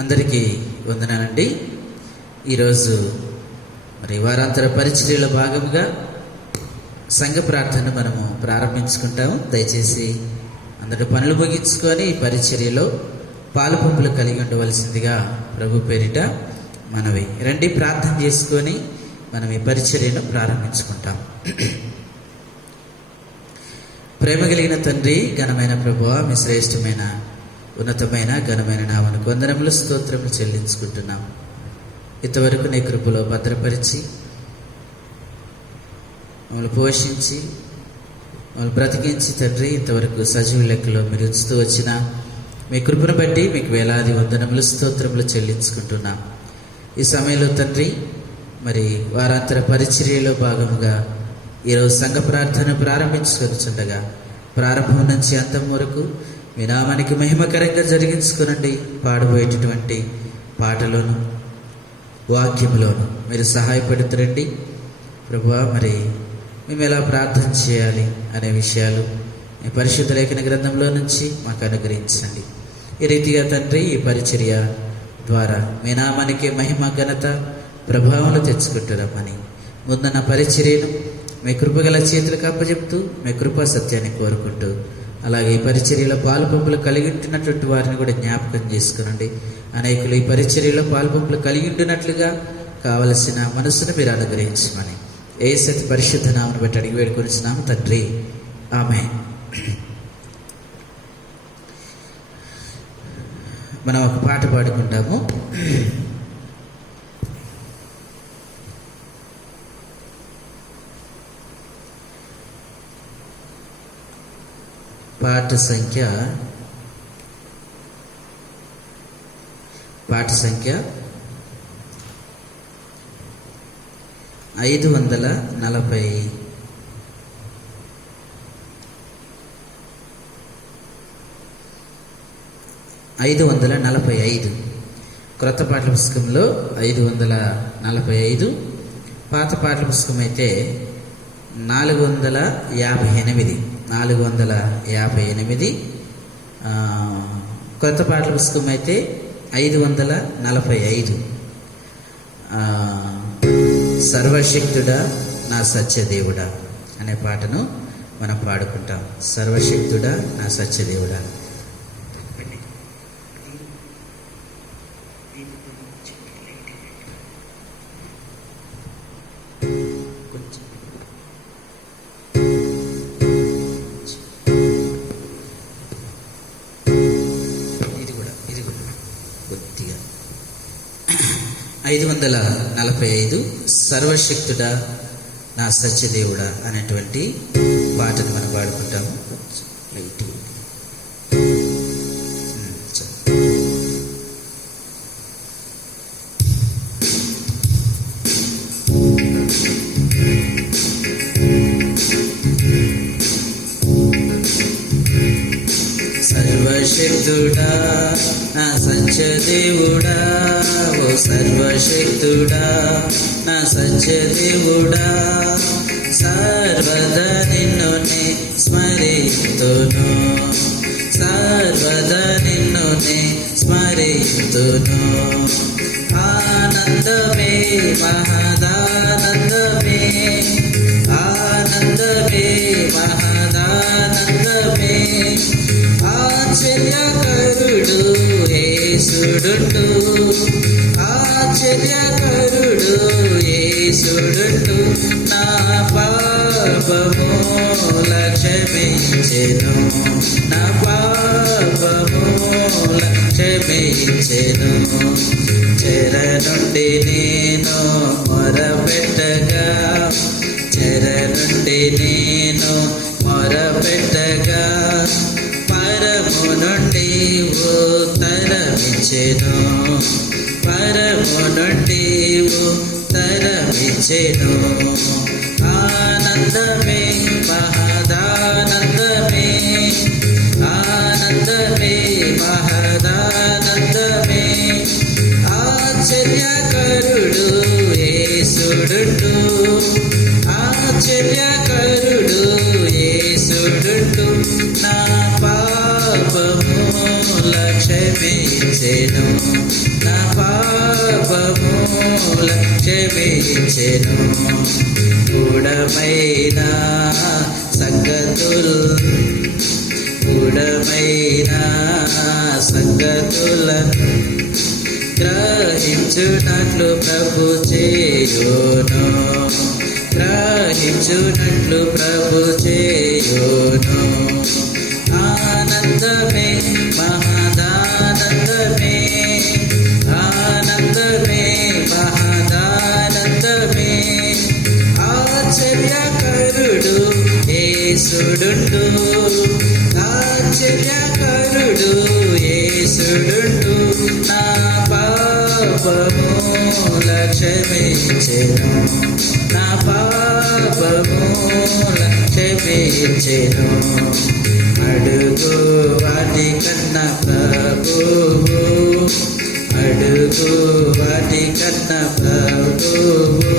అందరికీ వందనాలండి. ఈరోజు మరి వారాంతర పరిచర్యలో భాగంగా సంఘ ప్రార్థన మనము ప్రారంభించుకుంటాము. దయచేసి అందరూ పనులు ముగించుకొని ఈ పరిచర్యలో పాలు పంపులు కలిగి ఉండవలసిందిగా ప్రభు పేరిట మనవి. రండి, ప్రార్థన చేసుకొని మనం ఈ పరిచర్యను ప్రారంభించుకుంటాం. ప్రేమ కలిగిన తండ్రి, ఘనమైన ప్రభువా, మీ శ్రేష్టమైన ఉన్నతమైన ఘనమైన నామమునకు వందనములు స్తోత్రములు చెల్లించుకుంటున్నాం. ఇంతవరకు నీ కృపలో భద్రపరిచి మమ్మల్ని పోషించి మమ్మల్ని బ్రతికించి తండ్రి, ఇంతవరకు సజీవ లెక్కలో మీరు ఉంచుతూ వచ్చిన మీ కృపను బట్టి మీకు వేలాది వందనములు స్తోత్రములు చెల్లించుకుంటున్నాం. ఈ సమయంలో తండ్రి, మరి వారాంతర పరిచర్యలో భాగముగా ఈరోజు సంఘ ప్రార్థన ప్రారంభించుకొనిచుండగా ప్రారంభం నుంచి అంతం వరకు మీ నామానికి మహిమకరంగా జరిగించుకునండి. పాడబోయేటటువంటి పాటలోను వాక్యంలోను మీరు సహాయపడుతురండి ప్రభువా. మరి మేము ఎలా ప్రార్థన చేయాలి అనే విషయాలు మీ పరిశుద్ధ లేఖన గ్రంథంలో నుంచి మాకు అనుగ్రహించండి. ఈ రీతిగా తండ్రి, ఈ పరిచర్య ద్వారా మీ నామానికి మహిమ ఘనత ప్రభావాలు తెచ్చుకుంటున్నామని ముందున్న పరిచర్యను మీ కృపగల చేతులకు అప్పచెప్తూ మీ కృపా సత్యాన్ని కోరుకుంటూ, అలాగే ఈ పరిచర్యలో పాలు పంపులు కలిగి ఉంటున్నటువంటి వారిని కూడా జ్ఞాపకం చేసుకునండి. అనేకులు ఈ పరిచర్యలో పాలు పంపులు కలిగి ఉంటున్నట్లుగా కావలసిన మనసును మీరు అనుగ్రహించమని యేసు పరిశుద్ధ నామమును బట్టి అడిగి వేడుకొనిచున్నాము తండ్రి, ఆమేన్. మనం ఒక పాట పాడుకుంటాము. పాట సంఖ్య 545. క్రొత్త పాటల పుస్తకంలో 545, పాత పాటల పుస్తకం అయితే 458. కొత్త పాటల పుస్తకం అయితే 545. సర్వశక్తుడా నా సత్యదేవుడా అనే పాటను మనం పాడుకుంటాం. సర్వశక్తుడా నా సత్యదేవుడా. కొద్దిగా 545 సర్వశక్తుడా నా సత్యదేవుడా అనేటువంటి పాటను మనం పాడుకుంటాము. లైట్ సర్వశక్తుడా నా సత్యదేవుడా, ఓ సర్వశక్తుడా నా సత్యదేవుడా, సర్వదా నిన్నునే స్మరితును, సర్వదా నిన్నునే స్మరితును. ఆనందమే మహదానందమే, ఆనందమే మహదానందమే, ఆశ్చర్యకరుడు యేసుడుండు, ఆశ్చర్యకరుడు యేసుడుండు. నా పాపముల క్షమించెను, నా పాపముల క్షమించెను. చెర నుండి నేను మొరపెట్టగా, చెర నుండి నేను మొరపెట్టగా, పరము నుండి ఉత్తరమిచ్చెను, పరము నుండి ఉత్తరమిచ్చెను. ఆనందమే మహదానందమే, ఆనందమే మహదానందమే, ఆశ్చర్యకరుడు యేసుడుండు, ఆశ్చర్యకరుడు యేసుడుండు. నా పాపముల క్షమించెను, క్షమించెను. గూఢమైన సంగతులను గ్రహించునట్లు ప్రభు చేయును. గ్రహించునట్లు ప్రభు చేయును. ఆనందమే మహదానందమే, ఆనందమే మహదానందమే. ఆశ్చర్యకరుడు యేసుడుండు, ఆశ్చర్యకరుడు యేసుడుండు. నా పాపముల క్షమించెను, నా పాపముల క్షమించెను. అడుగు వాటి కన్నా ప్రభువు, అడుగు వాటి కన్నా ప్రభువు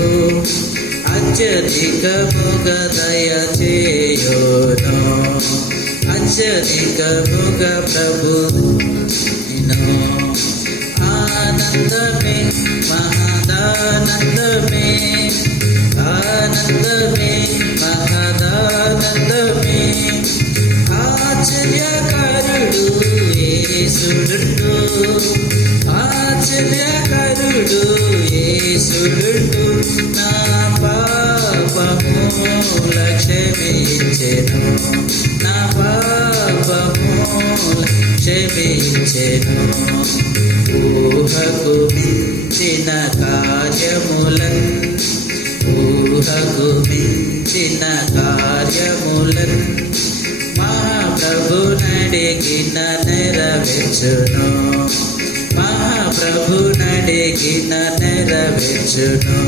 అత్యధికముగా దయ చేయును. అత్యధికముగా ప్రభువు ఆనందమే మహదానందమే, ఆనందమే మహదానందమే. ఆశ్చర్యకరుడు యేసుడుండు, ఆశ్చర్యకరుడు యేసుడుండు. నా పాపముల క్షమించెను, నా పాపముల క్షమించెను. ఊహకు మించిన కార్యములన్, ఊహకు మించిన కార్యములన్ మహాప్రభు నడిగిన నెరవేర్చును, మహాప్రభు నడిగిన నెరవేర్చును.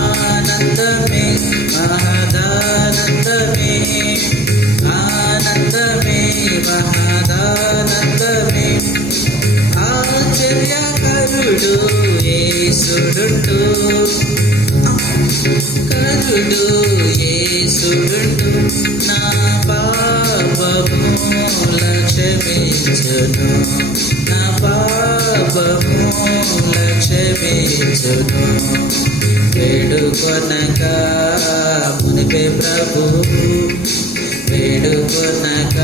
ఆనందమే మహదానందమే, ఆనందమే మహదానందమే. ఆశ్చర్యకరుడు యేసుడుండు, కరుడు యేసుడుండు. నా పాపముల క్షమించును, నా పాపముల క్షమించును. వేడుకొనక మునిపే ప్రభు, వేడుకొనక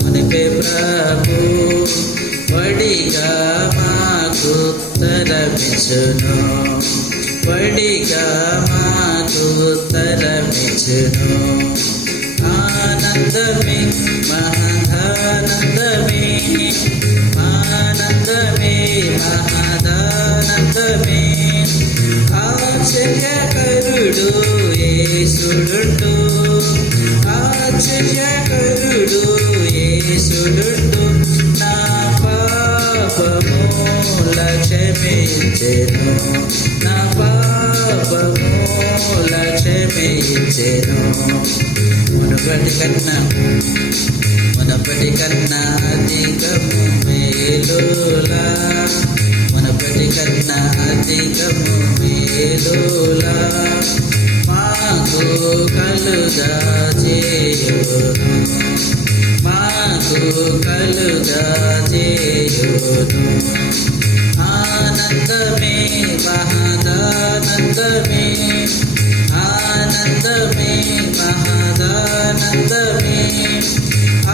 మునిపే ప్రభు వడిగా మాకు తరమించును, వడిగా మాకు తరమించును. ఆనందమే మహదానందమే, ఆనందమే మహదానందమే. ఆశ్చర్యకరుడు యేసుడుండు, ఆశ్చర్యకరుడు యేసుడుండు. నా పాపముల క్షమించెను, నా పాపముల క్షమించెను. మునుపటి కన్నా అధికము మేలులా, మునుపటి కన్నా అధికము మేలులా మాకు కలుగా చేయును, మాకు కలుగా చేయును. ఆనందమే మహదానందమే, ఆనందమే మహదానందమే.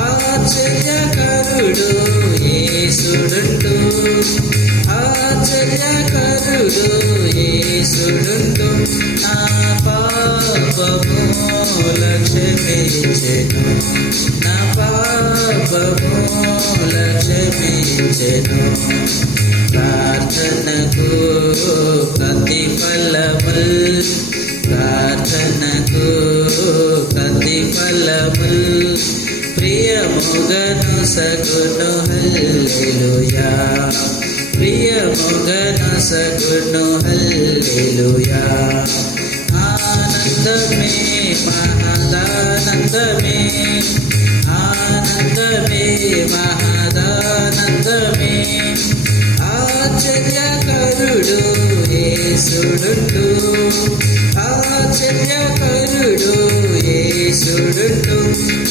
ఆశ్చర్యకరుడు యేసుడుండు, ఆశ్చర్యకరుడు యేసుడుండు. నా పాపముల క్షమించెను, నా పాపముల క్షమించెను. ప్రార్థనకు ప్రతిఫలముల్, ప్రార్థనకు ప్రతిఫలముల్ ప్రియముగను సగును హల్లెలూయా, ప్రియముగను సగును హల్లెలూయా. ఆనందమే మహదానందమే, ఆనందమే మహదానందమే. ఆశ్చర్యకరుడు యేసుడుండు, ఆశ్చర్యకరుడు యేసుడుండు.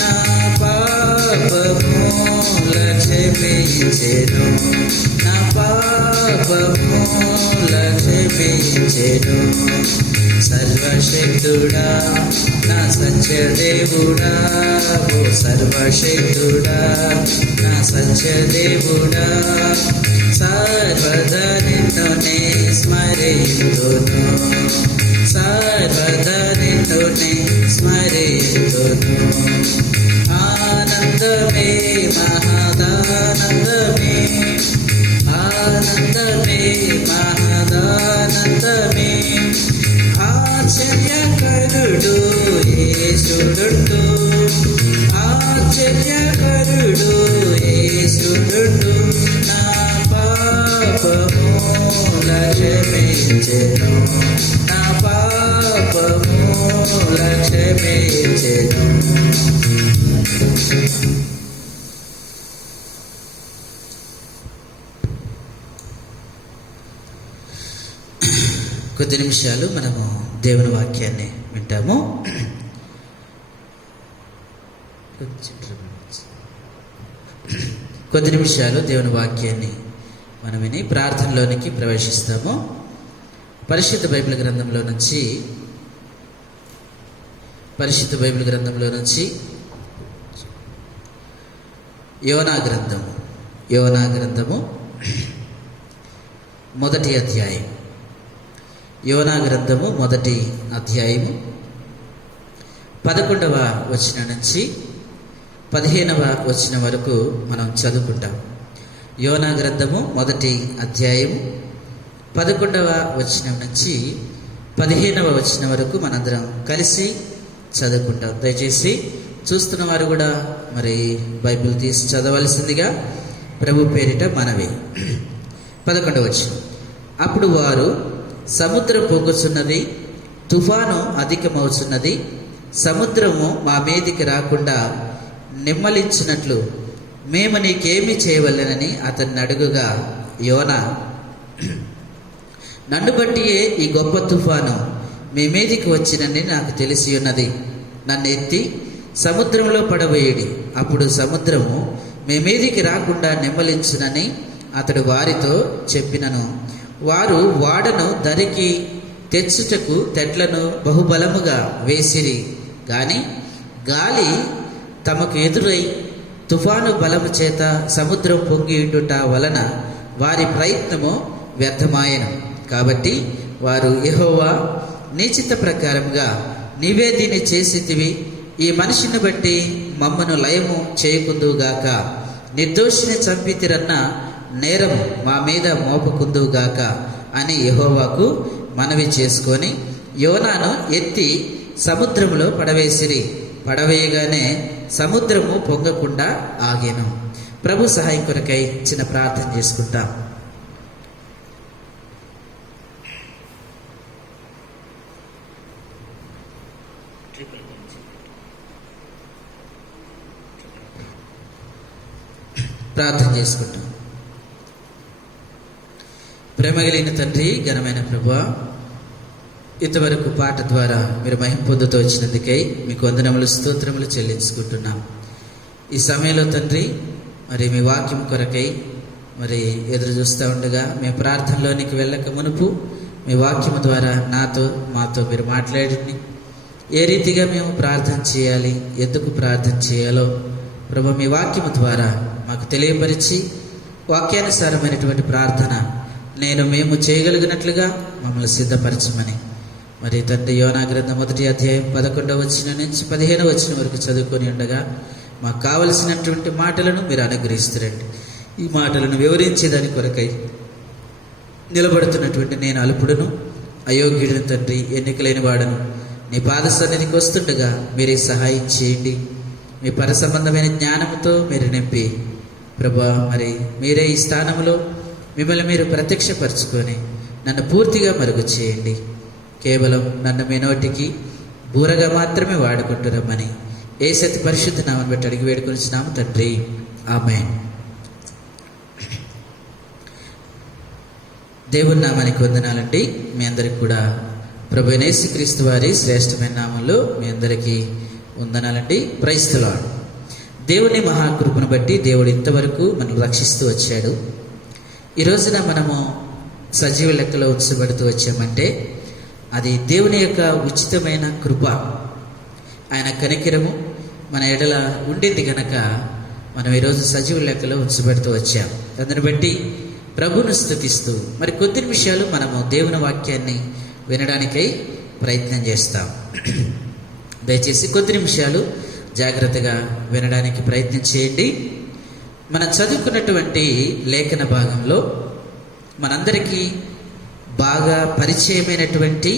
నా పాపముల క్షమించెను, నా పాపముల క్షమించెను. సర్వశక్తుడా నా సత్యదేవుడా, ఓ సర్వశక్తుడా నా సత్యదేవుడా, సర్వదా నిన్ను నే స్మరింతును, సర్వదా నిన్ను నే స్మరింతును. ఆనందమే మహదానందమే, ఆనందమే మహదానందమే, ఆశ్చర్యకరుడు యేసుడుండు, ఆశ్చర్యకరుడు యేసుడుండు. నా పాపముల క్షమించెను, నా పాపముల క్షమించెను. కొద్ది నిమిషాలు మనము దేవుని వాక్యాన్ని వింటాము. కొద్ది నిమిషాలు దేవుని వాక్యాన్ని మనం విని ప్రార్థనలోనికి ప్రవేశిస్తాము. పరిశుద్ధ బైబిల్ గ్రంథంలో నుంచి యోనా గ్రంథము మొదటి అధ్యాయం, యోనా గ్రంథము మొదటి అధ్యాయము 11వ వచనం నుంచి 15వ వచనం వరకు మనం చదువుకుంటాం. యోనా గ్రంథము మొదటి అధ్యాయము 11వ వచనం నుంచి 15వ వచనం వరకు మనందరం కలిసి చదువుకుంటాం. దయచేసి చూస్తున్న వారు కూడా మరి బైబిల్ తీసి చదవలసిందిగా ప్రభు పేరిట మనవి. 11వ వచనం. అప్పుడు వారు, సముద్రం పొంగుచున్నది, తుఫాను అధికమవుతున్నది, సముద్రము మా మీదికి రాకుండా నిమ్మలించినట్లు మేము నీకేమి చేయవలెనని అతన్ని అడుగుగా, యోనా, నన్ను బట్టియే ఈ గొప్ప తుఫాను మీ మీదికి వచ్చినని నాకు తెలిసి ఉన్నది. నన్ను ఎత్తి సముద్రంలో పడవేయుడి, అప్పుడు సముద్రము మీ మీదికి రాకుండా నిమ్మలించునని అతడు వారితో చెప్పినను. వారు వాడను దరికి తెచ్చుటకు తెడ్లను బహుబలముగా వేసిరి, గాని గాలి తమకు ఎదురై తుఫాను బలము చేత సముద్రం పొంగియుట వలన వారి ప్రయత్నము వ్యర్థమాయెను. కాబట్టి వారు, యెహోవా, నీ చిత్త ప్రకారముగా నీవే దీన్ని చేసితివి, ఈ మనిషిని బట్టి మమ్మను లయము చేయకుందువుగాక, నిర్దోషిని చంపితిరన్న నేరము మా మీద మోపకుందువుగాక అని యెహోవాకు మనవి చేసుకొని యోనాను ఎత్తి సముద్రములో పడవేసిరి. పడవేయగానే సముద్రము పొంగకుండా ఆగెను. ప్రభు సహాయం కొరకై చిన్న ప్రార్థన చేసుకుంటాం. ప్రార్థన చేసుకుంటాం. ప్రేమ కలిగిన తండ్రి, ఘనమైన ప్రభువా, ఇంతవరకు పాట ద్వారా మీరు మహిమ పొందుతూ వచ్చినందుకై మీకు వందనములు, స్తోత్రములు చెల్లించుకుంటున్నాం. ఈ సమయంలో తండ్రి, మరి మీ వాక్యం కొరకై మరి ఎదురు చూస్తూ ఉండగా మేము ప్రార్థనలోనికి వెళ్ళక మునుపు మీ వాక్యము ద్వారా మాతో మీరు మాట్లాడండి. ఏ రీతిగా మేము ప్రార్థన చేయాలి, ఎందుకు ప్రార్థన చేయాలో ప్రభు మీ వాక్యము ద్వారా మాకు తెలియపరిచి వాక్యానుసారమైనటువంటి ప్రార్థన మేము చేయగలిగినట్లుగా మమ్మల్ని సిద్ధపరచమని మరి తండ్రి యోనా గ్రంథం మొదటి అధ్యాయం 11వ వచనం నుంచి 15వ వచనం వరకు చదువుకొని ఉండగా మాకు కావలసినటువంటి మాటలను మీరు అనుగ్రహిస్తారండి. ఈ మాటలను వివరించేదాని కొరకై నిలబడుతున్నటువంటి నేను అల్పుడును, అయోగ్యుడిని తండ్రి, ఎన్నికలేని వాడను. నీ పాద సన్నిధికి వస్తుండగా మీరే సహాయం చేయండి. మీ పరసంబంధమైన జ్ఞానంతో మీరు నింపి ప్రభా, మరి మీరే ఈ స్థానంలో మిమ్మల్ని మీరు ప్రత్యక్షపరచుకొని నన్ను పూర్తిగా మరుగు చేయండి. కేవలం నన్ను మీ నోటికి బూరగా మాత్రమే వాడుకుంటురమ్మని యేసతి పరిశుద్ధ నామమును బట్టి అడిగి వేడుకొనిచున్నాము తండ్రి, ఆమేన్. దేవుని నామానికి వందనాలండి. మీ అందరికి కూడా ప్రభు యేసుక్రీస్తు వారి శ్రేష్టమైన నామంలో మీ అందరికీ వందనాలండి. Praise the Lord. దేవుని మహాకృపను బట్టి దేవుడు ఇంతవరకు మనం రక్షిస్తూ వచ్చాడు. ఈ రోజున మనము సజీవ లెక్కలో ఉంచబడుతూ వచ్చామంటే అది దేవుని యొక్క ఉచితమైన కృప, ఆయన కనికరము మన ఎడల ఉండింది కనుక మనం ఈరోజు సజీవ లెక్కలో ఉంచబడుతూ వచ్చాం. అందుని బట్టి ప్రభువును స్తుతిస్తూ మరి కొద్ది నిమిషాలు మనము దేవుని వాక్యాన్ని వినడానికై ప్రయత్నం చేస్తాం. దయచేసి కొద్ది నిమిషాలు జాగ్రత్తగా వినడానికి ప్రయత్నం చేయండి. మనం చదువుకున్నటువంటి లేఖన భాగంలో మనందరికీ బాగా పరిచయమైనటువంటి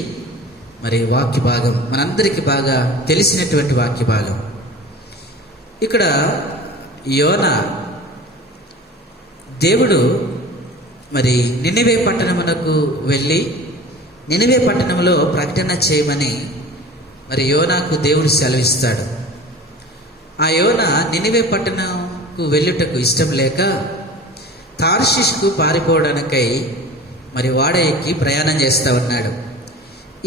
మరి వాక్య భాగం, మనందరికీ బాగా తెలిసినటువంటి వాక్య భాగం. ఇక్కడ యోనా దేవుడు మరి నినివే పట్టణమునకు వెళ్ళి నినివే పట్టణంలో ప్రకటన చేయమని మరి యోనాకు దేవుడు సెలవిస్తాడు. ఆ యోనా నినివే పట్టణంకు వెళ్ళుటకు ఇష్టం లేక తార్షిష్కు పారిపోవడానికై మరి ఓడ ఎక్కి ప్రయాణం చేస్తూ ఉన్నాడు.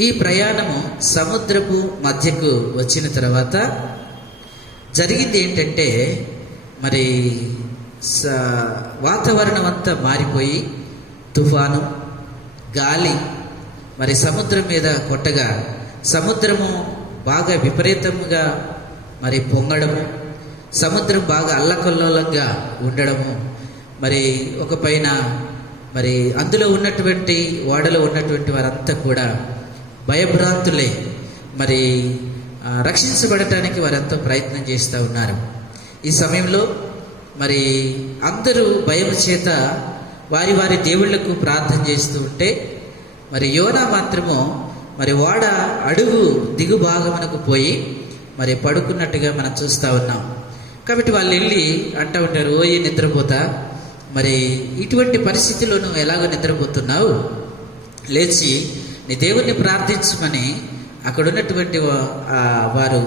ఈ ప్రయాణము సముద్రపు మధ్యకు వచ్చిన తర్వాత జరిగింది ఏంటంటే మరి వాతావరణం అంతా మారిపోయి తుఫాను, గాలి మరి సముద్రం మీద కొట్టగా సముద్రము బాగా విపరీతంగా మరి పొంగడము, సముద్రం బాగా అల్లకల్లోలంగా ఉండడము, మరి ఒక పైన మరి అందులో ఉన్నటువంటి ఓడలో ఉన్నటువంటి వారంతా కూడా భయభ్రాంతులై మరి రక్షించబడటానికి వారంతా ప్రయత్నం చేస్తూ ఉన్నారు. ఈ సమయంలో మరి అందరూ భయం చేత వారి వారి దేవుళ్లకు ప్రార్థన చేస్తూ ఉంటే మరి యోనా మాత్రము మరి ఓడ అడుగు దిగు భాగమునకు పోయి మరి పడుకున్నట్టుగా మనం చూస్తూ ఉన్నాం. కాబట్టి వాళ్ళు వెళ్ళి అంటూ ఉంటారు, ఓయి నిద్రపోతా, మరి ఇటువంటి పరిస్థితిలో నువ్వు ఎలాగో నిద్రపోతున్నావు, లేచి నీ దేవుణ్ణి ప్రార్థించమని అక్కడ ఉన్నటువంటి వారు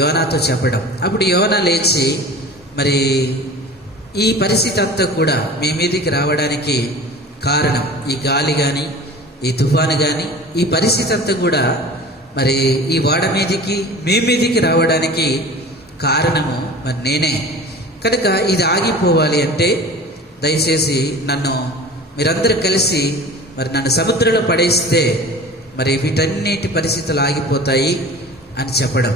యోనాతో చెప్పడం. అప్పుడు యోనా లేచి మరి ఈ పరిస్థితి అంతా కూడా మీ మీదికి రావడానికి కారణం ఈ గాలి కానీ ఈ తుఫాను కానీ ఈ పరిస్థితి అంతా కూడా మరి ఈ ఓడ మీదికి మీ మీదికి రావడానికి కారణము మరి నేనే కనుక ఇది ఆగిపోవాలి అంటే దయచేసి నన్ను మీరందరూ కలిసి మరి నన్ను సముద్రంలో పడేస్తే మరి వీటన్నిటి పరిస్థితులు ఆగిపోతాయి అని చెప్పడం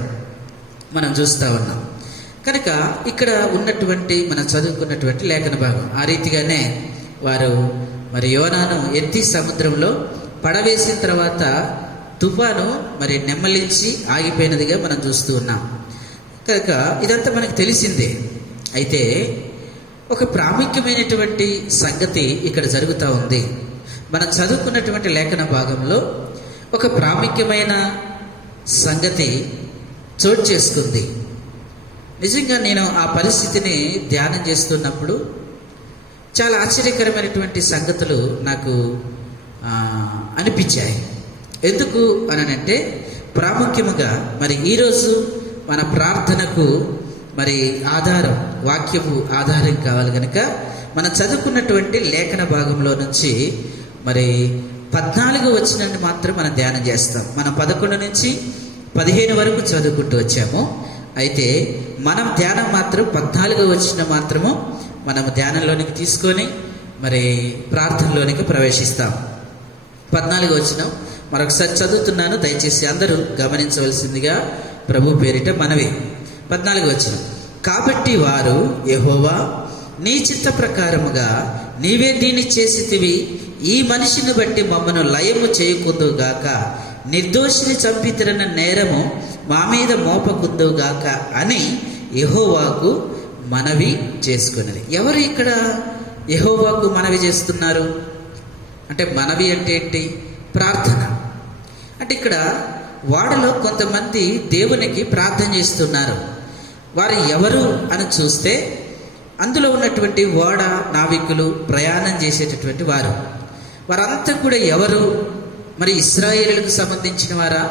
మనం చూస్తూ ఉన్నాం. కనుక ఇక్కడ ఉన్నటువంటి మనం చదువుకున్నటువంటి లేఖన భాగం ఆ రీతిగానే వారు మరి యోనాను ఎత్తి సముద్రంలో పడవేసిన తర్వాత తుఫాను మరి నెమ్మలించి ఆగిపోయినదిగా మనం చూస్తూ ఉన్నాం. కనుక ఇదంతా మనకు తెలిసిందే. అయితే ఒక ప్రాముఖ్యమైనటువంటి సంగతి ఇక్కడ జరుగుతూ ఉంది. మనం చదువుకున్నటువంటి లేఖన భాగంలో ఒక ప్రాముఖ్యమైన సంగతి చోటు చేసుకుంది. నిజంగా నేను ఆ పరిస్థితిని ధ్యానం చేస్తున్నప్పుడు చాలా ఆశ్చర్యకరమైనటువంటి సంగతులు నాకు అనిపించాయి. ఎందుకు అనంటే ప్రాముఖ్యముగా మరి ఈరోజు మన ప్రార్థనకు మరి ఆధారం వాక్యము ఆధారం కావాలి కనుక మనం చదువుకున్నటువంటి లేఖన భాగంలో నుంచి మరి 14 వచనాన్ని మాత్రం మనం ధ్యానం చేస్తాం. మనం 11 నుంచి 15 వరకు చదువుకుంటూ వచ్చాము. అయితే మనం ధ్యానం మాత్రం 14 వచనం మాత్రము మనము ధ్యానంలోనికి తీసుకొని మరి ప్రార్థనలోనికి ప్రవేశిస్తాం. 14 వచనం మరొకసారి చదువుతున్నాను, దయచేసి అందరూ గమనించవలసిందిగా ప్రభు పేరిట మనవి. 14 వచనం, కాబట్టి వారు యెహోవా నీ చిత్త ప్రకారముగా నీవే దీన్ని చేసితివి, ఈ మనిషిని బట్టి మమ్మను లయము చేయకుందుగాక, నిర్దోషిని చంపితిరన్న నేరము మా మీద మోపకుందుగాక అని యెహోవాకు మనవి చేసుకున్నది. ఎవరు ఇక్కడ యెహోవాకు మనవి చేస్తున్నారు అంటే మనవి అంటే ఏంటి? ప్రార్థన. అంటే ఇక్కడ వాడలో కొంతమంది దేవునికి ప్రార్థన చేస్తున్నారు. వారు ఎవరు అని చూస్తే అందులో ఉన్నటువంటి ఓడ నావికులు, ప్రయాణం చేసేటటువంటి వారంతా కూడా ఎవరు? మరి ఇశ్రాయేలులకు సంబంధించిన వారా,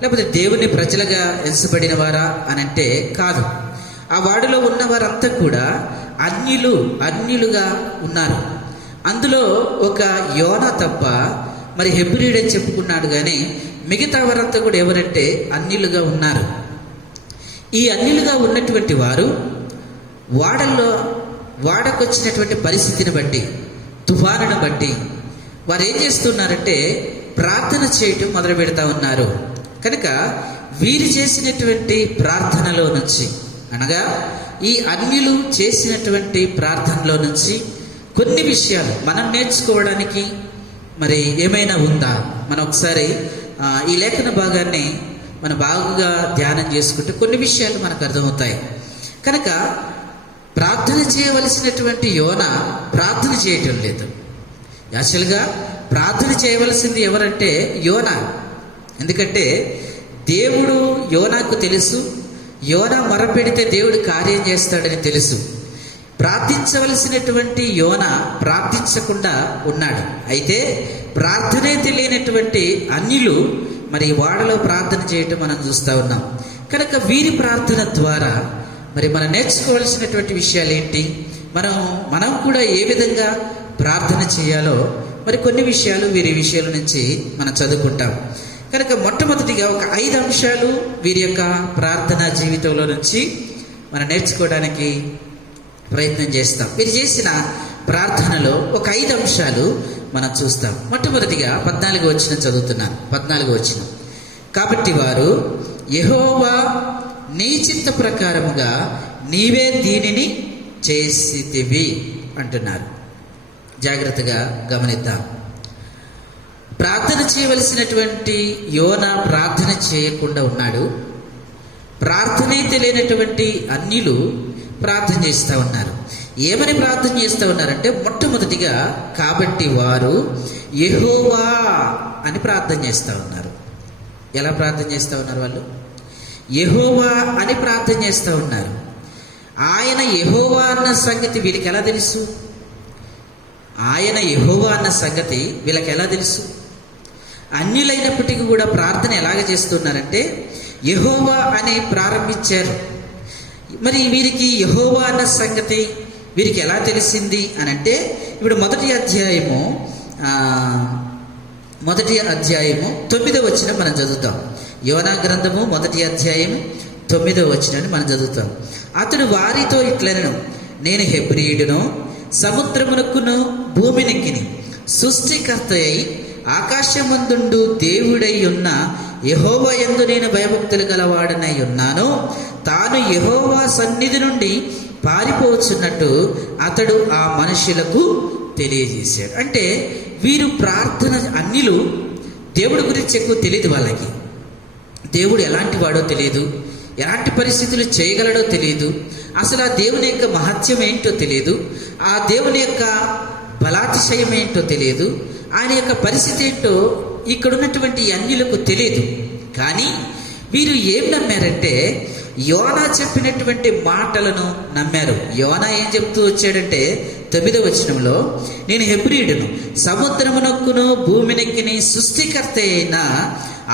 లేకపోతే దేవుని ప్రజలుగా ఎంచబడిన వారా అని అంటే కాదు. ఆ వాడిలో ఉన్న వారంతా కూడా అన్యులుగా ఉన్నారు. అందులో ఒక యోనా తప్ప మరి హెబ్రీయుడని చెప్పుకున్నాడు, కానీ మిగతా వారంతా కూడా ఎవరంటే అన్యులుగా ఉన్నారు. ఈ అన్యులుగా ఉన్నటువంటి వారు వాడకొచ్చినటువంటి పరిస్థితిని బట్టి, తుఫానును బట్టి వారు ఏం చేస్తున్నారంటే ప్రార్థన చేయటం మొదలు పెడతా ఉన్నారు. కనుక వీరు చేసినటువంటి ప్రార్థనలో నుంచి, అనగా ఈ అన్యులు చేసినటువంటి ప్రార్థనలో నుంచి కొన్ని విషయాలు మనం నేర్చుకోవడానికి మరి ఏమైనా ఉందా? మనం ఒకసారి ఈ లేఖన భాగాన్ని మనం బాగా ధ్యానం చేసుకుంటే కొన్ని విషయాలు మనకు అర్థమవుతాయి. కనుక ప్రార్థన చేయవలసినటువంటి యోనా ప్రార్థన చేయటం లేదు. యాక్చువల్గా ప్రార్థన చేయవలసింది ఎవరంటే యోనా. ఎందుకంటే దేవుడు యోనాకు తెలుసు, యోనా మొరపెడితే దేవుడు కార్యం చేస్తాడని తెలుసు. ప్రార్థించవలసినటువంటి యోనా ప్రార్థించకుండా ఉన్నాడు. అయితే ప్రార్థనే తెలియనటువంటి అన్యులు మరి వాడలో ప్రార్థన చేయటం మనం చూస్తూ ఉన్నాం. కనుక వీరి ప్రార్థన ద్వారా మరి మనం నేర్చుకోవాల్సినటువంటి విషయాలు ఏంటి, మనం కూడా ఏ విధంగా ప్రార్థన చేయాలో మరి కొన్ని విషయాలు వీరి విషయాల నుంచి మనం చదువుకుంటాం. కనుక మొట్టమొదటిగా ఒక 5 అంశాలు వీరి యొక్క ప్రార్థనా జీవితంలో నుంచి మనం నేర్చుకోవడానికి ప్రయత్నం చేస్తాం. వీరు చేసిన ప్రార్థనలో ఒక 5 అంశాలు మనం చూస్తాం. మొట్టమొదటిగా 14వ వచనం చదువుతున్నాను. 14వ వచనం, కాబట్టి వారు యెహోవా నీ చిత్త ప్రకారముగా నీవే దీనిని చేసితివి అంటున్నారు. జాగ్రత్తగా గమనిద్దాం. ప్రార్థన చేయవలసినటువంటి యోనా ప్రార్థన చేయకుండా ఉన్నాడు. ప్రార్థనే తెలియనటువంటి అన్యులు ప్రార్థన చేస్తూ ఉన్నారు. ఏమని ప్రార్థన చేస్తూ ఉన్నారంటే, మొట్టమొదటిగా కాబట్టి వారు యెహోవా అని ప్రార్థన చేస్తూ ఉన్నారు. ఎలా ప్రార్థన చేస్తూ ఉన్నారు? వాళ్ళు యెహోవా అని ప్రార్థన చేస్తూ ఉన్నారు. ఆయన యెహోవా అన్న సంగతి వీళ్ళకి ఎలా తెలుసు? ఆయన యెహోవా అన్న సంగతి వీళ్ళకి ఎలా తెలుసు? అన్యులైనప్పటికీ కూడా ప్రార్థన ఎలాగ చేస్తున్నారంటే యెహోవా అని ప్రారంభించారు. మరి వీరికి యెహోవా అన్న సంగతి వీరికి ఎలా తెలిసింది అని అంటే, ఇప్పుడు మొదటి అధ్యాయము 9వ వచనం మనం చదువుతాం. యోనా గ్రంథము 1వ అధ్యాయము 9వ వచనాన్ని మనం చదువుతాం. అతడు వారితో ఇట్లనెను, నేను హెబ్రీయుడును, సముద్రమునకును భూమినికిని సృష్టికర్త అయి ఆకాశమందుండు దేవుడై ఉన్న యెహోవా యందు నేను భయభక్తులు గలవాడనై ఉన్నాను. తాను యెహోవా సన్నిధి నుండి పారిపోవచ్చున్నట్టు అతడు ఆ మనుషులకు తెలియజేశాడు. అంటే వీరు ప్రార్థన, అన్యులు దేవుడి గురించి ఎక్కువ తెలియదు. వాళ్ళకి దేవుడు ఎలాంటి వాడో తెలియదు, ఎలాంటి పరిస్థితులు చేయగలడో తెలియదు, అసలు ఆ దేవుని యొక్క మహత్యం ఏంటో తెలియదు, ఆ దేవుని యొక్క బలాతిశయం ఏంటో తెలియదు, ఆయన యొక్క పరిస్థితి ఏంటో ఇక్కడ ఉన్నటువంటి అన్యులకు తెలియదు. కానీ వీరు ఏం నమ్మారంటే యోనా చెప్పినటువంటి మాటలను నమ్మారు. యోనా ఏం చెప్తూ వచ్చాడంటే 9వ వచనంలో, నేను హెబ్రీయుడును, సముద్రమునకును భూమినెక్కిని సృష్టికర్త అయిన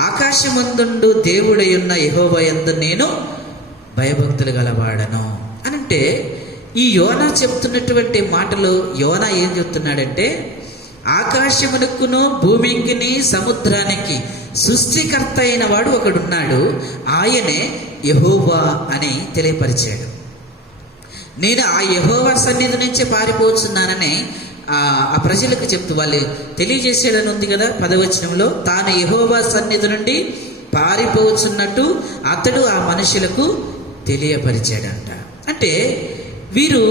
ఆకాశమందుండు దేవుడై ఉన్న యెహోవా యందు నేను భయభక్తులు గలవాడను అనంటే, ఈ యోనా చెప్తున్నటువంటి మాటలు యోనా ఏం చెప్తున్నాడంటే, ఆకాశమునకును భూమికిని సముద్రానికి సృష్టికర్త అయిన వాడు ఒకడున్నాడు, ఆయనే యెహోవా అని తెలియపరిచాడు. నేను ఆ యెహోవా సన్నిధి నుంచి పారిపోతున్నానని ఆ ప్రజలకు చెప్తూ వాళ్ళు తెలియజేసాడని ఉంది కదా 10వ వచనంలో. తాను యెహోవా సన్నిధి నుండి పారిపోతున్నట్టు అతడు ఆ మనుషులకు తెలియపరిచాడంట. అంటే వీరు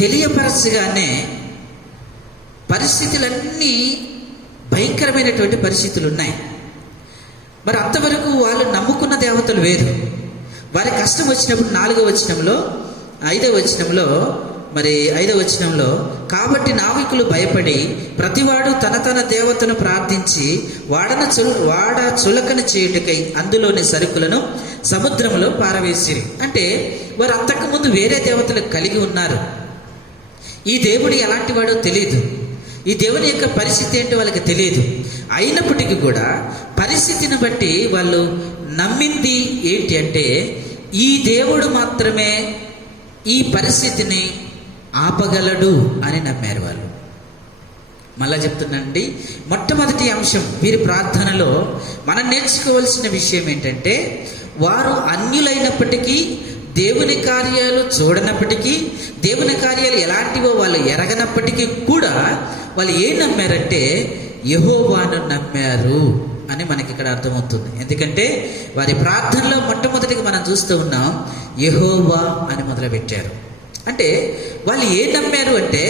తెలియపరచగానే పరిస్థితులన్నీ భయంకరమైనటువంటి పరిస్థితులు ఉన్నాయి. మరి అంతవరకు వాళ్ళు నమ్ముకున్న దేవతలు వేరు. వారి కష్టం వచ్చినప్పుడు 4వ వచనంలో 5వ వచనంలో మరి 5వ వచనంలో, కాబట్టి నావికులు భయపడి ప్రతివాడు తన తన దేవతను ప్రార్థించి వాడ చులకన చేయుటకై అందులోని సరుకులను సముద్రంలో పారవేసిరి. అంటే వారు అంతకుముందు వేరే దేవతలు కలిగి ఉన్నారు. ఈ దేవుడు ఎలాంటి వాడో తెలియదు, ఈ దేవుని యొక్క పరిస్థితి ఏంటో వాళ్ళకి తెలియదు. అయినప్పటికీ కూడా పరిస్థితిని బట్టి వాళ్ళు నమ్మింది ఏంటి అంటే, ఈ దేవుడు మాత్రమే ఈ పరిస్థితిని ఆపగలడు అని నమ్మారు వాళ్ళు. మళ్ళా చెప్తున్నానండి, మొట్టమొదటి అంశం వీరి ప్రార్థనలో మనం నేర్చుకోవాల్సిన విషయం ఏంటంటే, వారు అన్యులైనప్పటికీ, దేవుని కార్యాలు చూడనప్పటికీ, దేవుని కార్యాలు ఎలాంటివో వాళ్ళు ఎరగనప్పటికీ కూడా వాళ్ళు ఏం నమ్మారంటే యెహోవాను నమ్మారు అని మనకి ఇక్కడ అర్థమవుతుంది. ఎందుకంటే వారి ప్రార్థనలో మొట్టమొదటిగా మనం చూస్తూ ఉన్నాం, యెహోవా అని మొదలుపెట్టారు. అంటే వాళ్ళు ఏం నమ్మారు అంటే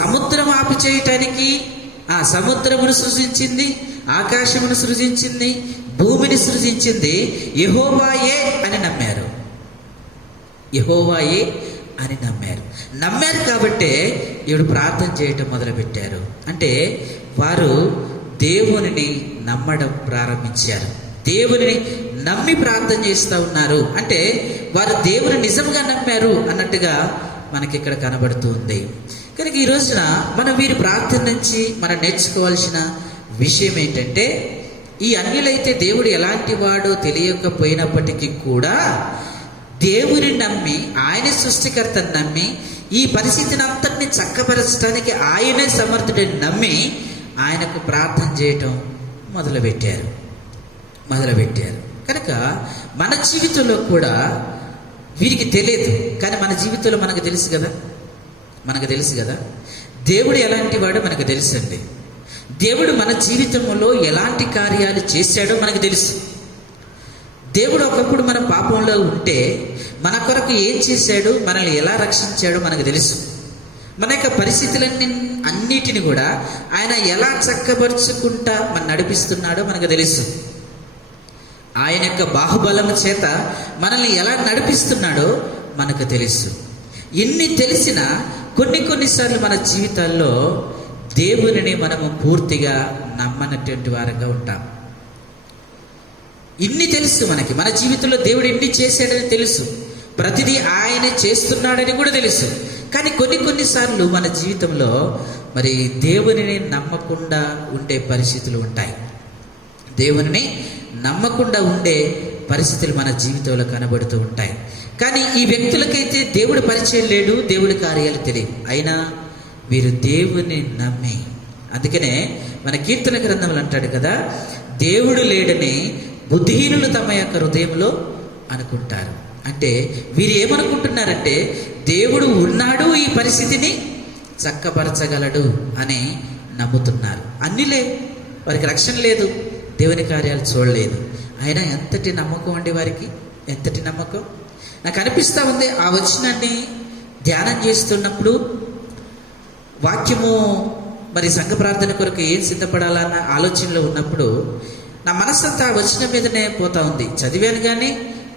సముద్రం ఆపు చేయటానికి ఆ సముద్రమును సృజించింది, ఆకాశమును సృజించింది, భూమిని సృజించింది యెహోవాయే అని నమ్మారు. యెహోవాయే అని నమ్మారు కాబట్టే ఇప్పుడు ప్రార్థన చేయటం మొదలుపెట్టారు. అంటే వారు దేవునిని నమ్మడం ప్రారంభించారు. దేవునిని నమ్మి ప్రార్థన చేస్తూ ఉన్నారు. అంటే వారు దేవుని నిజంగా నమ్మారు అన్నట్టుగా మనకి ఇక్కడ కనబడుతూ ఉంది. కనుక ఈ రోజున మనం వీరి ప్రార్థన నుంచి మనం నేర్చుకోవాల్సిన విషయం ఏంటంటే, ఈ అన్యులైతే దేవుడు ఎలాంటి వాడో తెలియకపోయినప్పటికీ కూడా దేవుని నమ్మి, ఆయన సృష్టికర్తను నమ్మి, ఈ పరిస్థితిని అంతటిని చక్కపరచడానికి ఆయనే సమర్థుడిని నమ్మి ఆయనకు ప్రార్థన చేయటం మొదలుపెట్టారు. కనుక మన జీవితంలో కూడా వీరికి తెలియదు, కానీ మన జీవితంలో మనకు తెలుసు కదా దేవుడు ఎలాంటి వాడో మనకు తెలుసండి. దేవుడు మన జీవితంలో ఎలాంటి కార్యాలు చేశాడో మనకు తెలుసు. దేవుడు ఒకప్పుడు మన పాపంలో ఉంటే మన కొరకు ఏం చేశాడు, మనల్ని ఎలా రక్షించాడో మనకు తెలుసు. మన యొక్క అన్నిటిని కూడా ఆయన ఎలా చక్కబరుచుకుంటా మన నడిపిస్తున్నాడో మనకు తెలుసు. ఆయన యొక్క బాహుబలం చేత మనల్ని ఎలా నడిపిస్తున్నాడో మనకు తెలుసు. ఇన్ని తెలిసినా కొన్నిసార్లు మన జీవితాల్లో దేవునిని మనము పూర్తిగా నమ్మనటువంటి వారంగా ఉంటాం. ఇన్ని తెలుసు మనకి, మన జీవితంలో దేవుడు ఇన్ని చేశాడని తెలుసు, ప్రతిదీ ఆయనే చేస్తున్నాడని కూడా తెలుసు. కానీ కొన్నిసార్లు మన జీవితంలో మరి దేవునిని నమ్మకుండా ఉండే పరిస్థితులు ఉంటాయి. దేవునిని నమ్మకుండా ఉండే పరిస్థితులు మన జీవితంలో కనబడుతూ ఉంటాయి. కానీ ఈ వ్యక్తులకైతే దేవుడి పరిచయం లేడు, దేవుడి కార్యాలు తెలియవు. అయినా వీరు దేవుని నమ్మి, అందుకనే మన కీర్తన గ్రంథంలో అంటాడు కదా, దేవుడు లేడని బుద్ధిహీనులు తమ యొక్క హృదయంలో అనుకుంటారు. అంటే వీరు ఏమనుకుంటున్నారంటే దేవుడు ఉన్నాడు, ఈ పరిస్థితిని చక్కపరచగలడు అని నమ్ముతున్నారు. అన్నిలే, వారికి రక్షణ లేదు, దేవుని కార్యాలు చూడలేదు. అయినా ఎంతటి నమ్మకం అండి వారికి, ఎంతటి నమ్మకం. నాకు అనిపిస్తూ ఉంది, ఆ వచనాన్ని ధ్యానం చేస్తున్నప్పుడు, వాక్యము మరి సంఘ ప్రార్థన కొరకు ఏం సిద్ధపడాలన్న ఆలోచనలో ఉన్నప్పుడు నా మనస్సంతా ఆ వచనం మీదనే పోతా ఉంది. చదివాను కానీ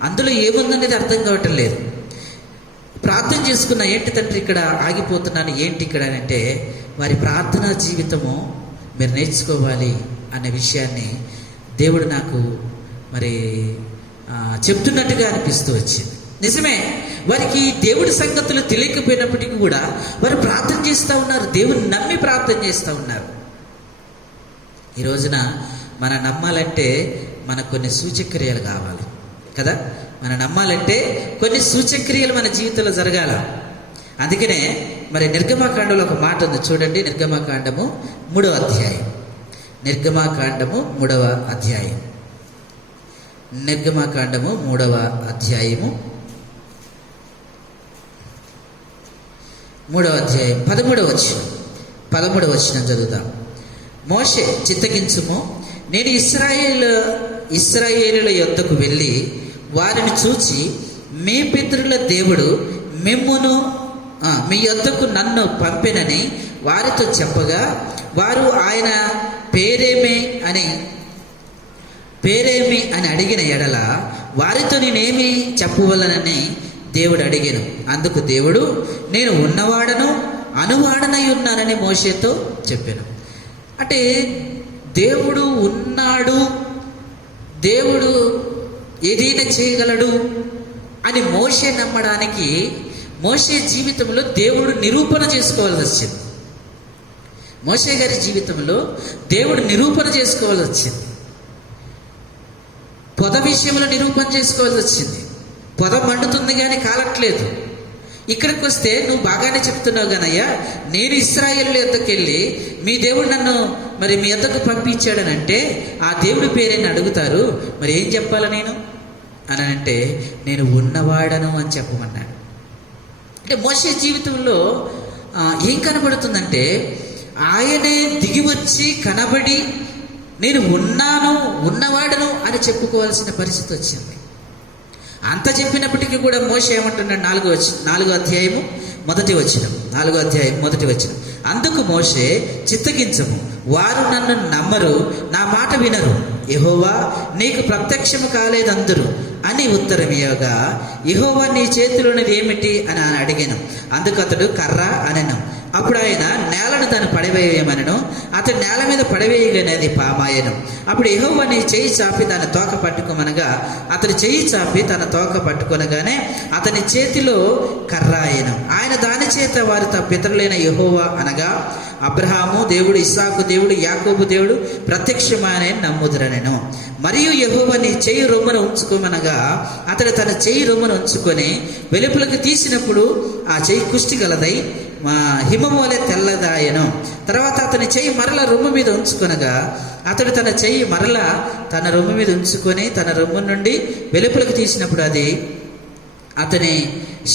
అందులో ఏముందనేది అర్థం కావటం లేదు. ప్రార్థన చేసుకున్న, ఏంటి తండ్రి ఇక్కడ ఆగిపోతున్నాను, ఏంటి ఇక్కడ అంటే వారి ప్రార్థనా జీవితము మీరు నేర్చుకోవాలి అనే విషయాన్ని దేవుడు నాకు మరి చెప్తున్నట్టుగా అనిపిస్తూ వచ్చింది. నిజమే, వారికి దేవుడి సంగతులు తెలియకపోయినప్పటికీ కూడా వారు ప్రార్థన చేస్తూ ఉన్నారు, దేవుని నమ్మి ప్రార్థన చేస్తూ ఉన్నారు. ఈ రోజున మనం నమ్మాలంటే మనకు కొన్ని సూచక్రియలు కావాలి కదా. మనం నమ్మాలంటే కొన్ని సూచక్రియలు మన జీవితంలో జరగాల. అందుకనే మరి నిర్గమకాండంలో ఒక మాట ఉంది చూడండి. నిర్గమకాండము 3వ అధ్యాయం. నిర్గమకాండము 3వ అధ్యాయం. నిర్గమకాండము 3వ అధ్యాయము 3వ అధ్యాయం 13వ వచనం చదువుతాం. మోషే చిత్తగించుము, నేను ఇశ్రాయేలుల యొద్దకు వెళ్ళి వారిని చూచి, మీ పితరుల దేవుడు మీ యొద్దకు నన్ను పంపెనని వారితో చెప్పగా, వారు ఆయన పేరేమి అని అడిగిన ఎడల వారితో నేనేమి చెప్పవలనని దేవుడు అడిగాను. అందుకు దేవుడు, నేను ఉన్నవాడను అనువాడనై ఉన్నానని మోషేతో చెప్పాను. అంటే దేవుడు ఉన్నాడు, దేవుడు ఏదైనా చేయగలడు అని మోషే నమ్మడానికి మోషే జీవితంలో దేవుడు నిరూపణ చేసుకోవాల్సి వచ్చింది. మోషే గారి జీవితంలో దేవుడు నిరూపణ చేసుకోవాల్సి వచ్చింది. పొద విషయంలో నిరూపణ చేసుకోవాల్సి వచ్చింది. పొద మండుతుంది కానీ కాలట్లేదు. ఇక్కడికి వస్తే నువ్వు బాగానే చెప్తున్నావు కానయ్యా, నేను ఇశ్రాయేలు యొద్దకు వెళ్ళి మీ దేవుడు నన్ను మరి మీ యొద్దకు పంపించాడనంటే ఆ దేవుడి పేరేని అడుగుతారు, మరి ఏం చెప్పాలి నేను అని అంటే, నేను ఉన్నవాడను అని చెప్పమన్నాడు. అంటే మోషే జీవితంలో ఏం కనబడుతుందంటే ఆయనే దిగి వచ్చి కనబడి నేను ఉన్నాను, ఉన్నవాడను అని చెప్పుకోవాల్సిన పరిస్థితి వచ్చింది. అంత చెప్పినప్పటికీ కూడా మోషే ఏమంటున్నాడు? 4వ అధ్యాయము మొదటి వచనం. అందుకు మోషే, చిత్తగించము, వారు నన్ను నమ్మరు, నా మాట వినరు, యెహోవా నీకు ప్రత్యక్షము కాలేదందురు అని ఉత్తరం ఇవ్వగా, యెహోవా నీ చేతిలోనిది ఏమిటి అని అడిగాను. అందుకు అతడు కర్ర అనెను. అప్పుడు ఆయన నేలను దాన్ని పడవేయమనను. అతడు నేల మీద పడవేయగానే అది పామాయను. అప్పుడు యెహోవా నీ చేయి చాపి దాని తోక పట్టుకోమనగా అతడు చేయి చాపి తన తోక పట్టుకొనగానే అతని చేతిలో కర్ర ఆయను. ఆయన దాని చేత వారి పితరులైన యెహోవా అనగా అబ్రహాము దేవుడు, ఇస్సాకు దేవుడు, యాకోబు దేవుడు ప్రత్యక్షమాయన నమ్ముదురనెను. మరియు యెహోవా నీ చేయి రొమ్మున ఉంచుకోమనగా అతడు తన చేయి రొమ్మున ఉంచుకొని వెలుపలకు తీసినప్పుడు ఆ చేయి కుష్టి గలదై హిమము వలె తెల్లదాయను. తర్వాత అతని చెయ్యి మరల రొమ్ము మీద ఉంచుకొనగా అతడు తన చెయ్యి మరల తన రొమ్ము మీద ఉంచుకొని తన రొమ్ము నుండి వెలుపలకు తీసినప్పుడు అది అతని